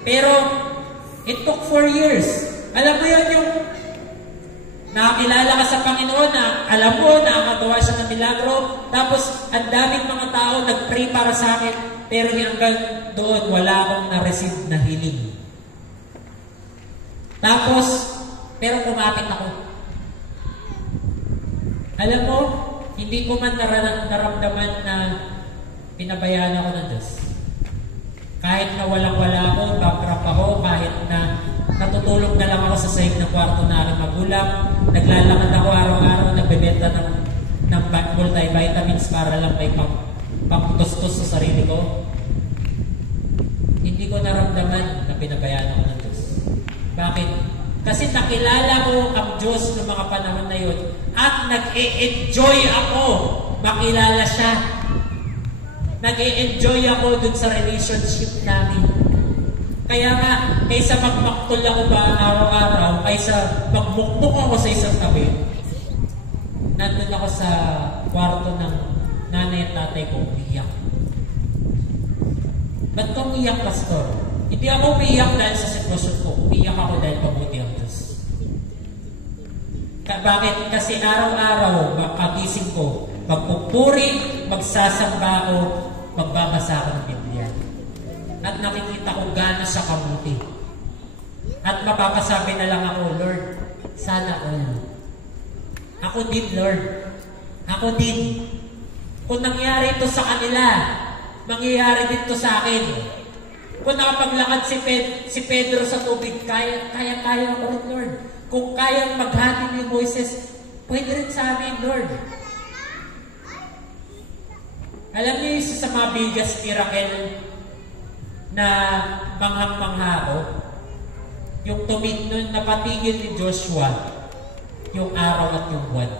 Pero, it took 4 years. Alam mo yun yung nakakilala ka sa Panginoon na alam mo na nakagawa siya ng milagro, tapos ang daming mga tao nag-pray para sa akin, pero hanggang doon wala akong na-receive na healing. Tapos, pero kumapit ako. Alam mo, hindi ko man naramdaman na pinabayaan ako ng Diyos. Kahit na walang-wala ako, bankrupt ako, kahit na natutulog na lang ako sa sahig ng kwarto na aking magulang, naglalakad ako araw-araw, nagbebenta ng multivitamins para lang may pangtustos sa sarili ko. Hindi ko naramdaman na pinabayaan ako ng Diyos. Bakit? Kasi nakilala ko ang Diyos noong mga panahon na yun at nag-e-enjoy ako makilala siya. Nag-e-enjoy ako dun sa relationship namin. Kaya nga, kaysa magmaktol ako ba araw-araw, kaysa magmukmuk ako sa isang tabi, nandun ako sa kwarto ng nanay at tatay ko, umiyak. Ba't ka umiyak, Pastor? Hindi ako umiyak dahil sa sitwasyon ko. Umiyak ako dahil pabuti ang Diyos. Bakit? Kasi araw-araw, makagising ko, magpupuri, magsasamba ako, magbabasa ako ng Biblia. At nakikita ko gaano siya kabuti. At mapapasabi na lang ako, Lord, sana all. Ako din, Lord. Ako din. Kung nangyari ito sa kanila, mangyayari dito sa akin. Kung nakapaglakad si Pedro sa tubig, kaya ako rin, Lord. Kung kayang maghati ni Moises, pwede rin sa amin, Lord. Alam niyo yung sa mga biggest miracle na manghang-mangha ako? Yung nun napatigil ni Joshua, yung araw at yung buwan.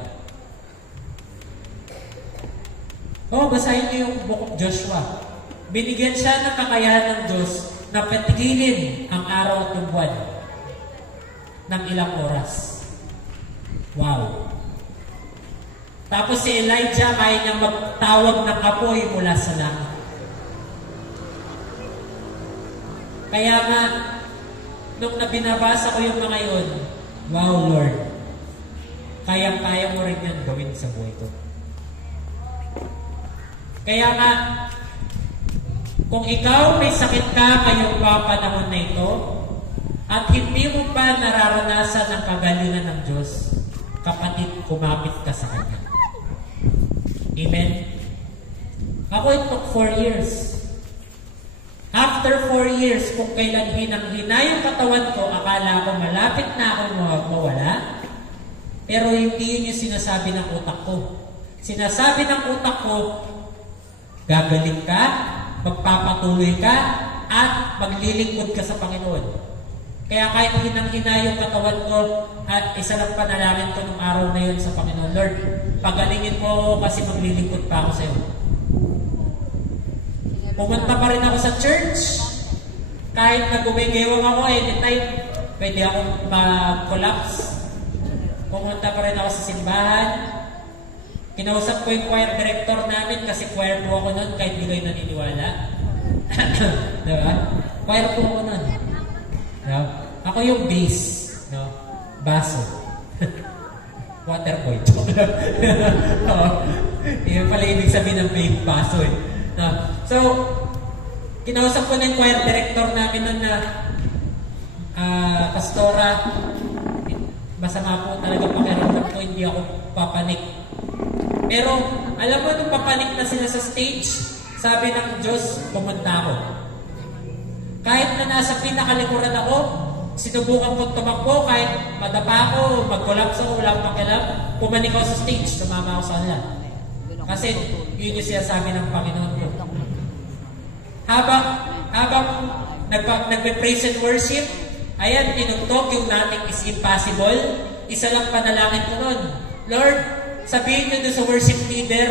Basahin niyo yung book of Joshua. Binigyan siya ng kakayahan ng Diyos na patigilin ang araw at yung buwan ng ilang oras. Wow! Tapos si Elijah, kaya niyang magtawag ng apoy mula sa langit. Kaya nga, nung nabinabasa ko yung mga yun, wow, Lord, kaya mo rin yan gawin sa buhay ko. Kaya nga, kung ikaw may sakit ka ngayong panahon na ito, at hindi mo pa nararanasan ang kagalingan ng Diyos, kapatid, kumapit ka sa Kanya. Amen? Ako, it took 4 years. After 4 years, kung kailan hinang-hina yung katawan ko, akala ko malapit na akong mawala, pero hindi yun yung sinasabi ng utak ko. Sinasabi ng utak ko, gagaling ka, magpapatuloy ka, at maglilingkod ka sa Panginoon. Kaya kahit hinang-hina yung katawan ko, at isa lang panalangin ko nung araw na yun sa Panginoon, Lord, pagalingin mo ako kasi maglilingkod pa ako sa iyo. Pumunta pa rin ako sa church. Kahit na gumigewang ako anytime, pwede akong mag-collapse. Pumunta pa rin ako sa simbahan. Kinausap ko yung choir director namin kasi choir po ako nun kahit di kayo naniniwala. Diba? Choir po ako nun. No? Ako yung bass. No? Baso. Water boy. Yun pala ibig sabihin ng bass, baso. No? So, kinausap ko ng choir director namin nun na Pastora, masama po talaga pakiramdam ko, hindi ako papanik. Pero, alam mo, nung papanik na sila sa stage, sabi ng Diyos, pumunta ako. Kahit na nasa pinakalikuran ako, sinubukan kong tumakbo, kahit madapa ako, mag-collapse ako, wala akong pakialam, pumanik ako sa stage, tumama ako sa kanila. Kasi, yun yung sinasabi ng Panginoon ko. Habang nagpe-praise and worship, ayan, tinugtog yung nothing is impossible. Isa lang panalangin ko nun. Lord, sabihin nyo doon sa worship leader,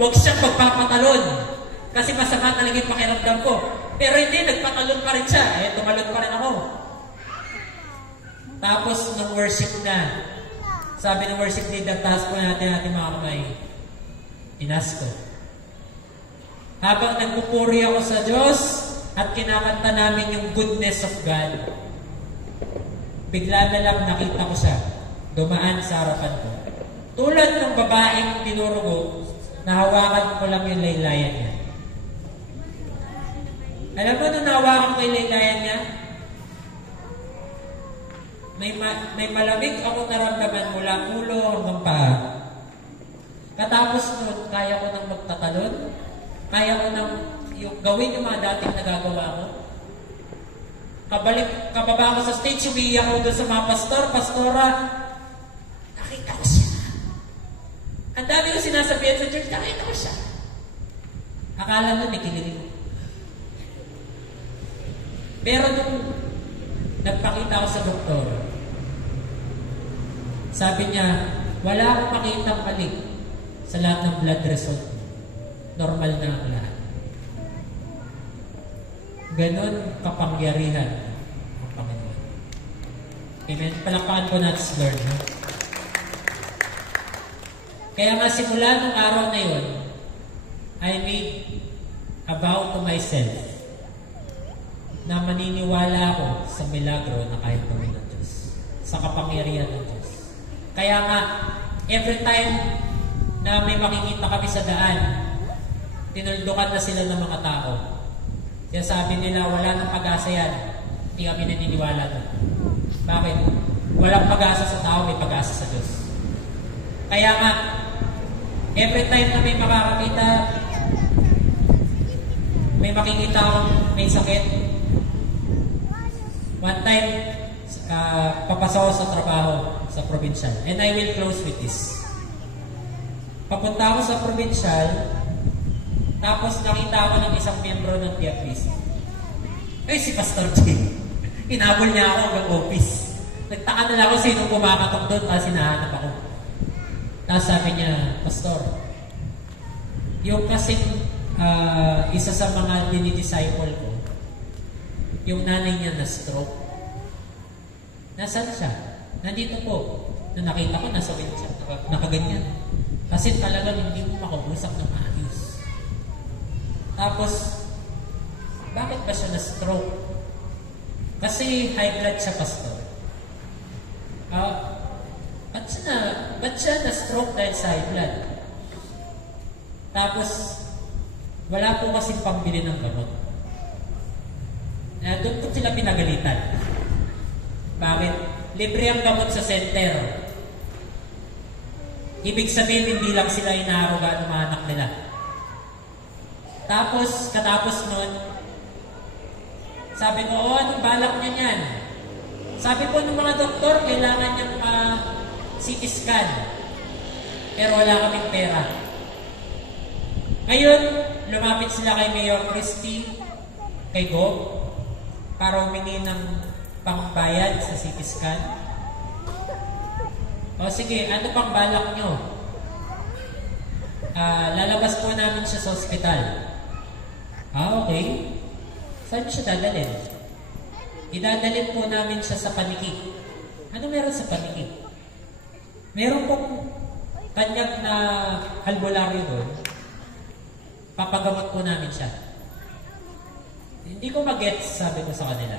huwag siyang magpapatalon. Kasi masama talaga yung pakiramdam ko. Pero hindi, nagpatalon pa rin siya. Eh, tumalon pa rin ako. Tapos, nung worship na, sabi ng worship leader, taas po natin ating mga kamay. Inas ko. Habang nagpupuri ako sa Diyos at kinakanta namin yung goodness of God, bigla na lang nakita ko siya dumaan sa harapan ko. Tulad ng babaeng tinurugo, nahawakan ko lang yung laylayan niya. Alam mo, nung nahawakan ko yung laylayan niya, may malamig akong naramdaman mula ulo hanggang paa. Katapos nun, kaya ko nang magtatalon, kaya ko nang gawin yung mga dating nagagawa ko. Kababa ako sa stage, umiiyak ako doon sa mga pastora, nakita ko siya. Ang dami ko sinasabihan sa church, nakita ko siya. Akala mo, nakikinig ko. Pero nung nagpakita ako sa doktor, sabi niya, wala akong makitang mali sa lahat ng blood result. Normal na ang lahat. Ganon kapangyarihan ang Panginoon. Amen. Palakpakan po natin si Lord. No? Kaya nga simula nung araw na yun, I made a vow to myself na maniniwala ako sa milagro na kahit gawin ng Diyos. Sa kapangyarihan ng Diyos. Kaya nga, every time na may makikita kami sa daan, tinuldukan na sila ng mga tao. Kaya sabi nila, wala nang pag-asa yan. Hindi kami naniniwala doon. Bakit? Walang pag-asa sa tao, may pag-asa sa Diyos. Kaya nga, every time na may makakakita, may makikita akong may sakit. One time, papasok ako sa trabaho sa provincial. And I will close with this. Papunta ako sa provincial, tapos nakita ako ng isang miyembro ng PFPC. Eh, si Pastor J. Inabol niya ako hanggang office. Nagtaka na lang ako sino kumakatok doon kasi hinahanap ako. Tapos sabi niya, Pastor, yung kasing isa sa mga dinidisciple ko, yung nanay niya na stroke. Nasaan siya? Nandito po. Nung nakita ko, nasa wheelchair, nakaganyan. Kasi talagang hindi mo makausap ng maayos. Tapos, bakit ba siya na-stroke? Kasi high blood siya, Pastor. Ba't siya na-stroke dahil sa high blood? Tapos, wala po kasing pambili ng gamot. Doon po sila pinagalitan. Bakit? Libre ang gamot sa center. Ibig sabihin, hindi lang sila inaaruga ng mga anak nila. Tapos, katapos nun, sabi ko, anong balak niya niyan? Sabi po ng mga doktor, kailangan niyang CT scan. Pero wala kaming pera. Ngayon, lumapit sila kay Mayor Christie, kay Gob, para humingi ng pangbayad sa CT scan. O sige, ano pang balak nyo? Lalabas po namin siya sa ospital. Okay. Saan siya dadalhin? idadalhin po namin siya sa paniki. Ano meron sa paniki? Meron pong kanyang na albularyo doon. Papagamot po namin siya. Hindi ko mag-gets, sabi ko sa kanila.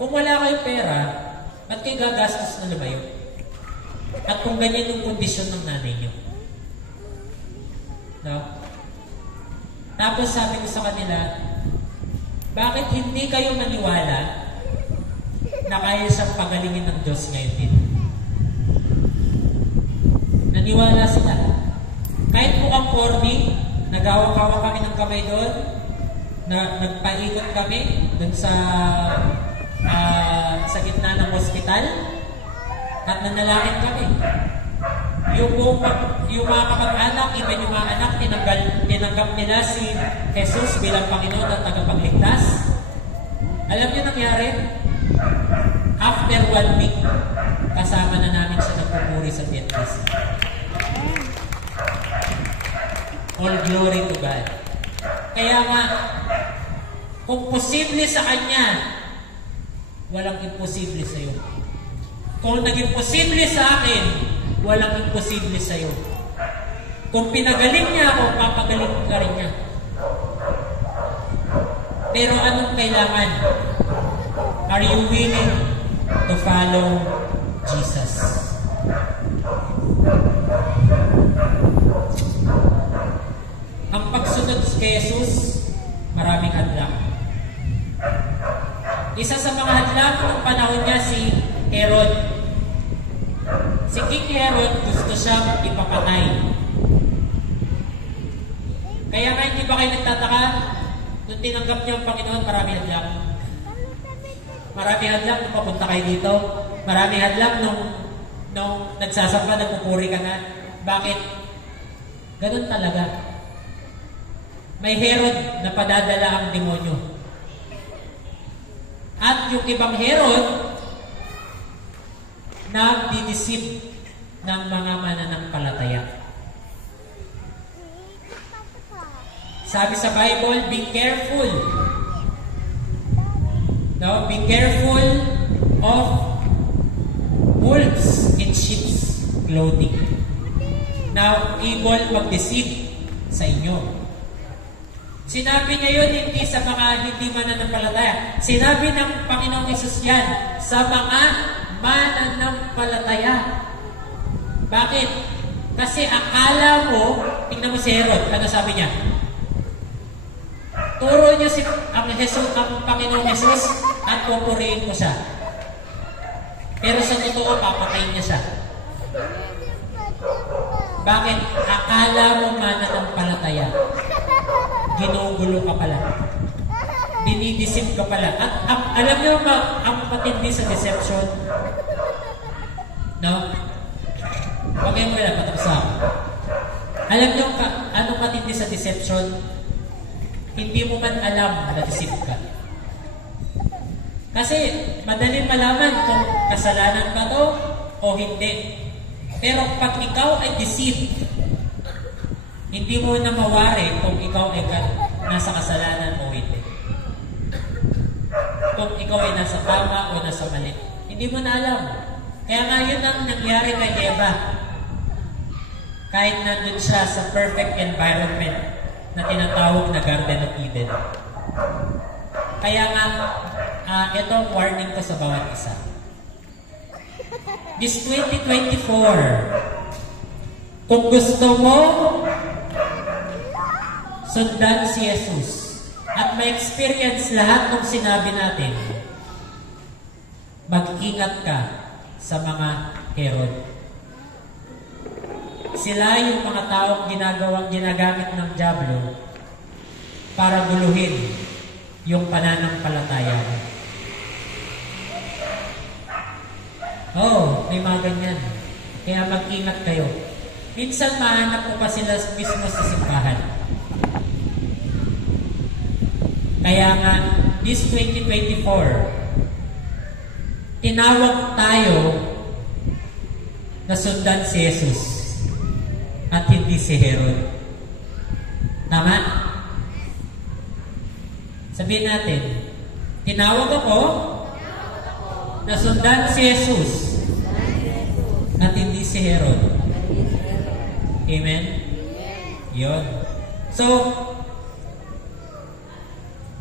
Kung wala kayong pera, ba't kayo gagastos na lumayo? At kung ganyan yung kondisyon ng nanay niyo. No? Tapos sabi ko sa kanila, bakit hindi kayo naniwala na kaya siyang pagalingin ng Diyos ngayon din? Naniwala sila. Kahit mukhang corny, nagawak-awak kami ng kamay doon, nagpaikot kami doon sa gitna ng hospital, at nanalangin kami. Yung mga kamag-anak, even yung mga anak, tinanggap nila si Jesus bilang Panginoon at tagapagligtas. Alam niyo nangyari? After 1 week, kasama na namin siya nagpupuri sa Beatles. All glory to God. Kaya nga, kung posible sa Kanya, walang imposible sa iyo. Kung naging posible sa akin, walang imposible sa iyo. Kung pinagaling niya ako, papagaling ka rin niya. Pero anong kailangan? Are you willing to follow Jesus? Ang pagsunod kay Jesus, maraming hadlang. Isa sa mga hadlang ng panahon niya si Herod. Si King Herod gusto siyang ipapatay. Kaya nga hindi ba kayo nagtataka? Nung tinanggap niyo ang Panginoon, marami hadlang. Marami hadlang nung papunta kayo dito. Marami hadlang nung nagsasamba, nagpupuri ka na. Bakit? Ganun talaga. May Herod na padadala ang demonyo. At yung ibang Herod na didisip ng mga mananampalataya. Sabi sa Bible, be careful. No, be careful of wolves in sheep's clothing. Now, evil mag-deceive sa inyo. Sinabi niya yun hindi sa mga hindi mananampalataya. Sinabi ng Panginoong Hesus yan sa mga mananampalataya. Bakit? Kasi akala mo, tingnan mo si Herod, ano sabi niya? Turo niyo ang Panginoong Hesus at pupurihin ko siya. Pero sa totoo, papatayin niya siya. Bakit? Akala mo mananampalataya. Ginugulo ka pala. Dinidisip ka pala. At alam niyo ang matindi sa deception? No? Huwag kayong wala, patapos ako. Alam niyo anong matindi sa deception? Hindi mo man alam na deceive ka. Kasi madaling malaman kung kasalanan ka to o hindi. Pero pag ikaw ay deceived, hindi mo na mawari kung ikaw ay nasa kasalanan o hindi. Kung ikaw ay nasa tama o nasa mali. Hindi mo na alam. Kaya nga yun ang nangyari kay Eva. Kahit nandun siya sa perfect environment na tinatawag na Garden of Eden. Kaya nga, ito ang warning ko sa bawat isa. This 2024, kung gusto mo sundan si Jesus at ma-experience lahat ng sinabi natin, mag-ingat ka sa mga Herod. Sila yung mga taong ginagamit ng dyablo para guluhin yung pananampalataya. May mga ganyan. Kaya mag-ingat kayo. Minsan mahanap ko pa sila mismo sa simbahan. Kaya nga, this 2024, tinawag tayo na sundan si Jesus at hindi si Herod. Tama? Sabihin natin, tinawag ako Nasundan si Jesus at hindi si Herod. Amen? Yun. So,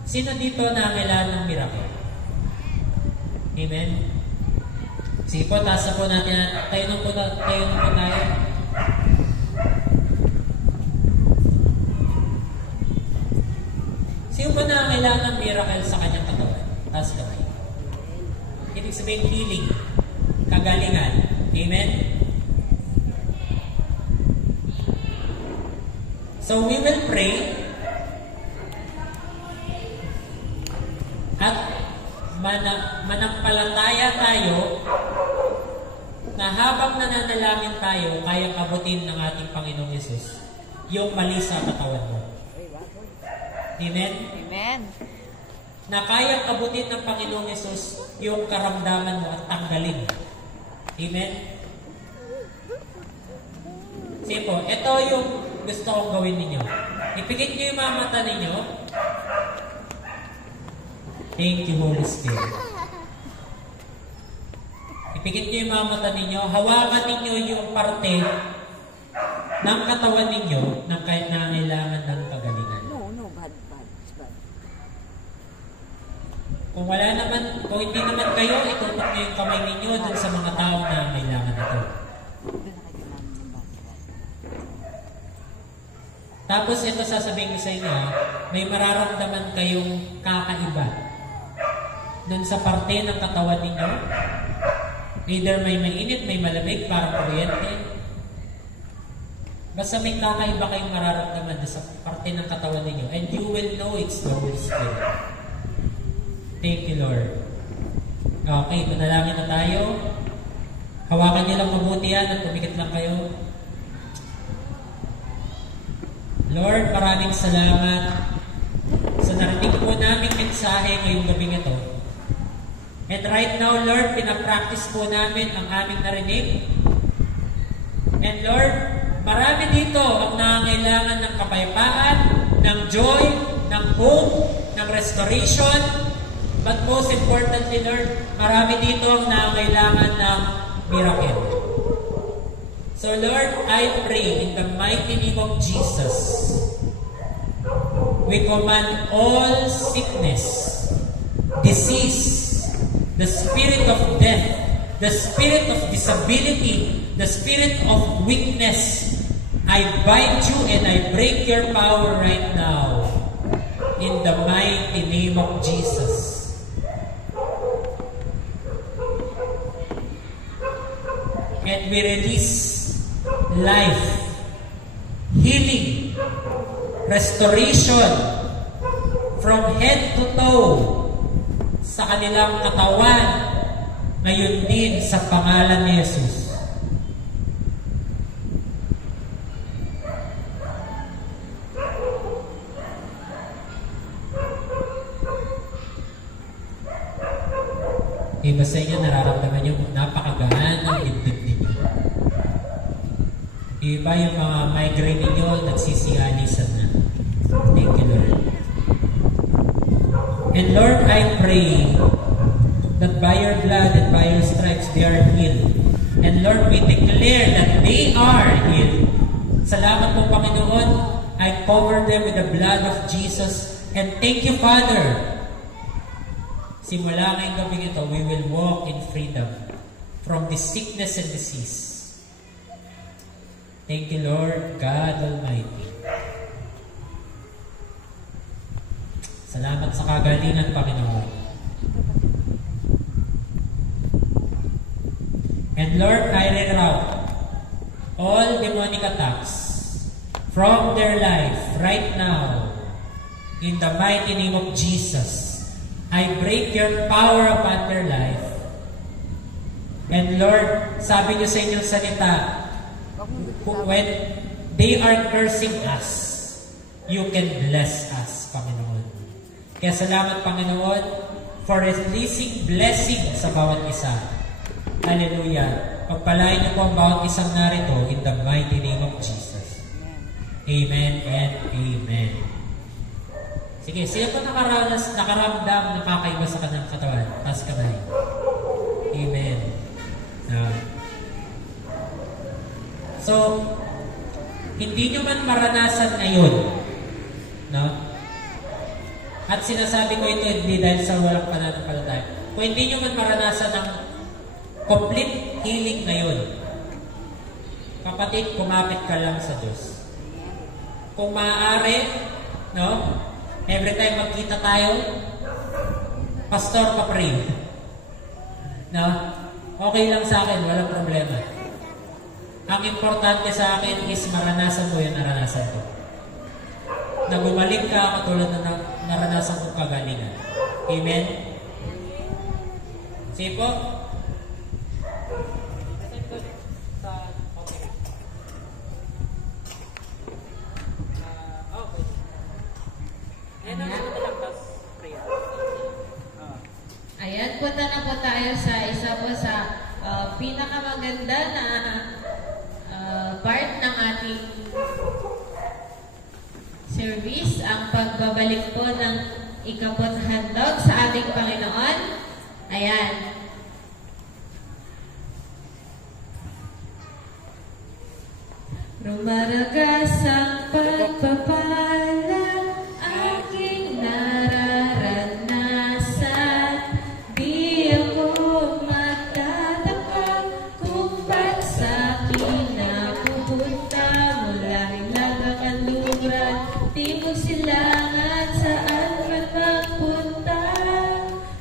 sino dito na kailangan ng miracle? Amen? Sige po, taas na po natin. Tayo na po tayo. Sino po na kailangan ng miracle sa kanyang katawan? Taas kamay. Ibig sabihin healing, kagalingan. Amen? So we will pray at manampalataya tayo na habang nananalangin tayo, kayang abutin ng ating Panginoong Yesus yung mali sa katawan mo. Amen? Amen. Na kayang abutin ng Panginoong Yesus yung karamdaman mo at tanggalin. Amen? Sige po, ito yung gusto kong gawin ninyo. Ipikit nyo yung mga mata ninyo. Thank you, Holy Spirit. Ipikit nyo yung mga mata ninyo. Hawakan ninyo yung parte ng katawan ninyo na kailangan ng kagalingan. No, bad. Kung hindi naman kayo, itutok nyo yung kamay ninyo dun sa mga taong na kailangan ito. Tapos ito sasabihin ko sa inyo, may mararamdaman kayong kakaiba dun sa parte ng katawan ninyo. Either may mainit, may malamig, parang kuryente. Basta may kakaiba kayong mararamdaman dun sa parte ng katawan ninyo. And you will know it's the Holy Spirit. Thank you, Lord. Okay, manalangin na tayo. Hawakan niyo lang mabuti yan at pumikit lang kayo. Lord, maraming salamat sa narinig po naming mensahe ngayong gabing ito. And right now, Lord, pinapractice po namin ang aming narinig. And Lord, marami dito ang nangangailangan ng kapayapaan, ng joy, ng hope, ng restoration. But most importantly, Lord, marami dito ang nangangailangan ng miracle. So Lord, I pray in the mighty name of Jesus, we command all sickness, disease, the spirit of death, the spirit of disability, the spirit of weakness. I bind you and I break your power right now in the mighty name of Jesus. And we release life, healing, restoration from head to toe sa kanilang katawan, ngayon din sa pangalan ni Jesus. Iba sa inyo, nararamdaman nyo napakagaan ng dibdib ninyo. Iba yung mga migraine ninyo, nagsisiyalisan na. Thank you, Lord. And Lord, I pray that by your blood and by your stripes, they are healed. And Lord, we declare that they are healed. Salamat po, Panginoon. I cover them with the blood of Jesus. And thank you, Father. Simula ngayong gabing ito, we will walk in freedom from this sickness and disease. Thank you, Lord God Almighty. Salamat sa kagalingan, Panginoon. And Lord, I reroute all demonic attacks from their life right now in the mighty name of Jesus. I break your power upon their life. And Lord, sabi niyo sa inyong salita, when they are cursing us, you can bless us, Panginoon. Kaya salamat, Panginoon, for releasing blessing sa bawat isa. Hallelujah. Pagpalain niyo po ang bawat isang narito in the mighty name of Jesus. Amen and amen. Sige, sino po nakaramdam na kakaiba sa kanyang katawan? Taas kamay. Amen. Ah. So, hindi nyo man maranasan ngayon, no? At sinasabi ko ito hindi dahil sa walang pananampalataya. Kung hindi nyo man maranasan ng complete healing ngayon, kapatid, kumapit ka lang sa Diyos. Kung maaari, no? Every time magkita tayo, Pastor, pa-pray. No? Okay lang sa akin, walang problema. Ang importante sa akin is maranasan mo yung naranasan ko. Na bumalik ka katulad na naranasan ko kagalingan. Amen? Sige po. Ayan, punta na po tayo sa isa po sa pinakamaganda na part ng ating service, ang pagbabalik po ng ikapot handog sa ating Panginoon. Ayan. Rumaragas ang pagpapala, aking nararanasan. Di ako magtataka kung ba't sa'kin napupunta mula hilagang kanluran, timog silangan, saan man magpunta.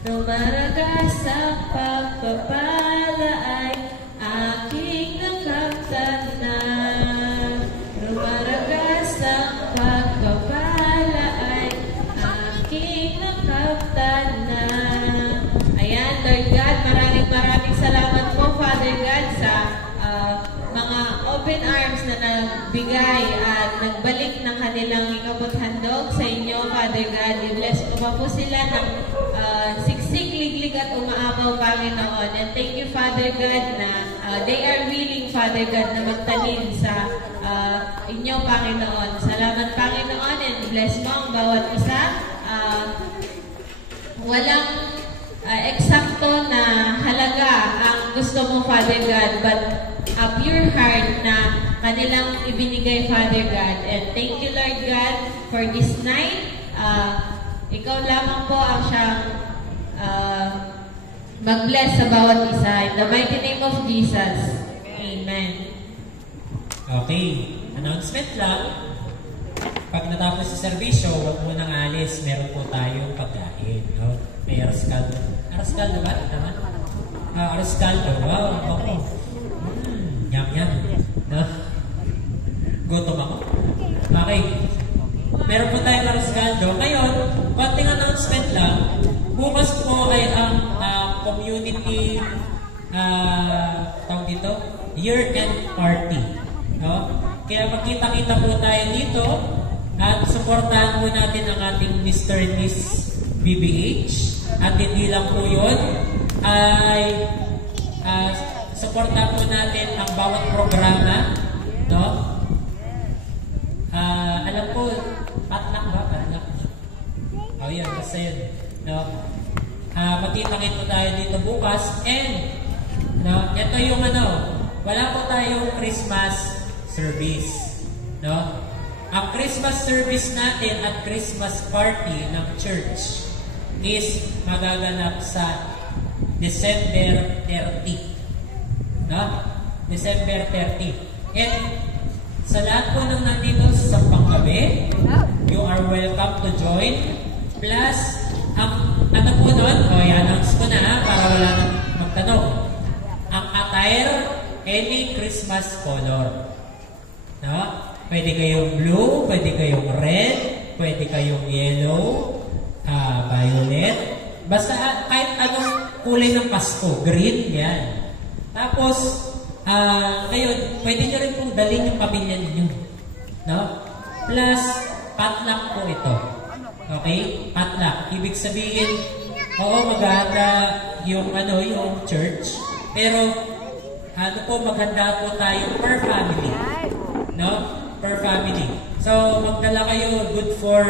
Rumaragas ang pagpapala ay aking nakamtan na. Rumaragas ang pagpapala ay aking nakamtan na. Ayan, Lord God, maraming salamat po, Father God, sa mga open arms na nagbigay at nagbalik ng kanilang ikapot handog sa inyo, Father God. I-bless ko pa po sila ng siksik, liglig at umaapaw, Panginoon. And thank you, Father God, na they are willing, Father God, na magtanim sa inyo, Panginoon. Salamat, Panginoon, and bless mo ang bawat isa. Walang eksakto na halaga ang gusto mo, Father God, but a pure heart na kanilang ibinigay, Father God. And thank you, Lord God, for this night. Ikaw lamang po ang siyang mag-bless sa bawat isa. In the mighty name of Jesus. Amen. Okay. Announcement lang. Pag natapos sa servisyo, huwag mo nang alis. Meron po tayong pagkain. No? May arascaldo. Arascaldo ba? Tama? Arascaldo. Wow. Okay. Yum, yum. No? Gutom ako. Okay. Meron po tayong arascaldo. Ngayon, konting announcement lang. Bukas po ay ang community tawag dito, year-end party. No? Kaya magkita-kita po tayo dito at supportahan po natin ang ating Mr. and Miss BBH. At hindi lang po yun, ay supportahan po natin ang bawat programa. No? Alam po, patnak ba? Patnak. Oh, yan. Basta yun. No? Magkita-kita tayo dito bukas. And, no, ito yung wala po tayong Christmas service. No? Ang Christmas service natin at Christmas party ng church is magaganap sa December 30. No? December 30. And sa lahat po ng nandito sa panggabi, you are welcome to join. Plus, ang po nun, i-announce ko na para wala nang magtanong. Ang attire, any Christmas color. No? Pwede kayong blue, pwede kayong red, pwede kayong yellow, violet. Basta kahit anong kulay ng Pasko, green, yan. Tapos, ngayon, pwede nyo rin pong dalhin yung pamilya ninyo. No? Plus, potluck po ito. Okay? Potluck. Ibig sabihin, oo, maghahanda yung church. Pero, maghanda po tayo per family. No? Per family. So, magdala kayo good for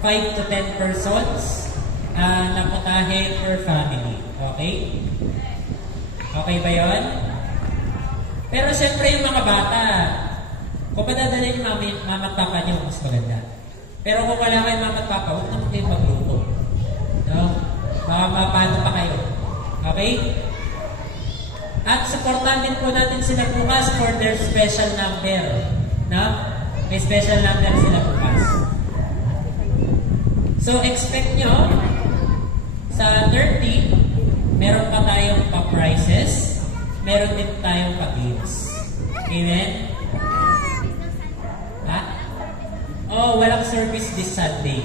5 to 10 persons na putahe per family. Okay? Okay ba yon? Pero syempre yung mga bata, kung madadala yung mama at papa niyo, mas maganda. Pero kung wala kayong mama at papa, huwag naman kayo magluto. No? Baka mapano pa kayo. Okay? At supportan din po natin sila bukas for their special number. No? May special number sila bukas. So, expect nyo, sa 30, meron pa tayong pa-prizes, meron din tayong pa-games. Amen? Ha? Oh, walang service this Sunday.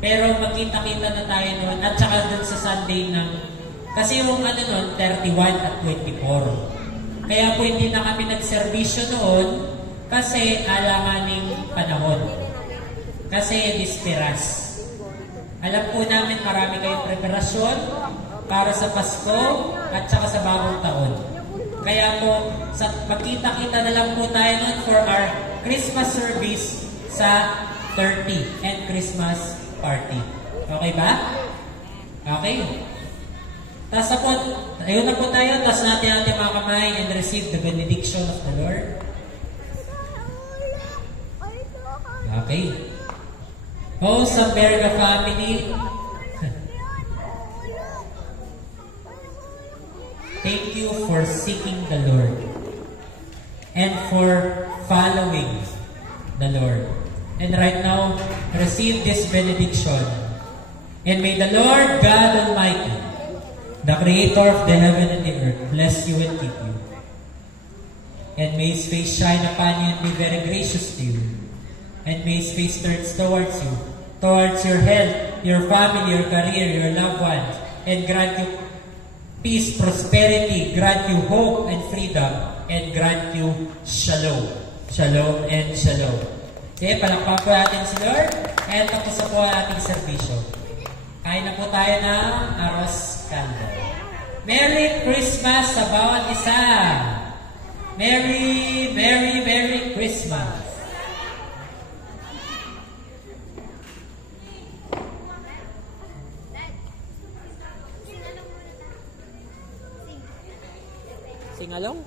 Pero magkita-kita na tayo noon, at saka dun sa Sunday ng, kasi yung ano noon, 31 at 24. Kaya po hindi na kami nagserbisyo noon, kasi alanganing panahon. Kasi disperas. Alam po namin marami kayong preparasyon para sa Pasko at saka sa bagong taon. Kaya po, magkita-kita na lang po tayo nun for our Christmas service sa 30 and Christmas party. Okay ba? Okay. Tapos na po, ayun na po tayo. Tapos natin ating mga kamay and receive the benediction of the Lord. Okay. Oh, sa Berga family, thank you for seeking the Lord and for following the Lord. And right now, receive this benediction. And may the Lord God Almighty, the Creator of the heaven and the earth, bless you and keep you. And may His face shine upon you and be very gracious to you. And may His face turn towards you, towards your health, your family, your career, your loved ones, and grant you peace, prosperity, grant you hope and freedom, and grant you shalom. Shalom and shalom. Sige, palakpak po natin si Lord, and tapos na po ang ating servisyo. Kain na po tayo ng arroz caldo. Merry Christmas sa bawat isa! Merry, Merry, Merry Christmas! Sing along?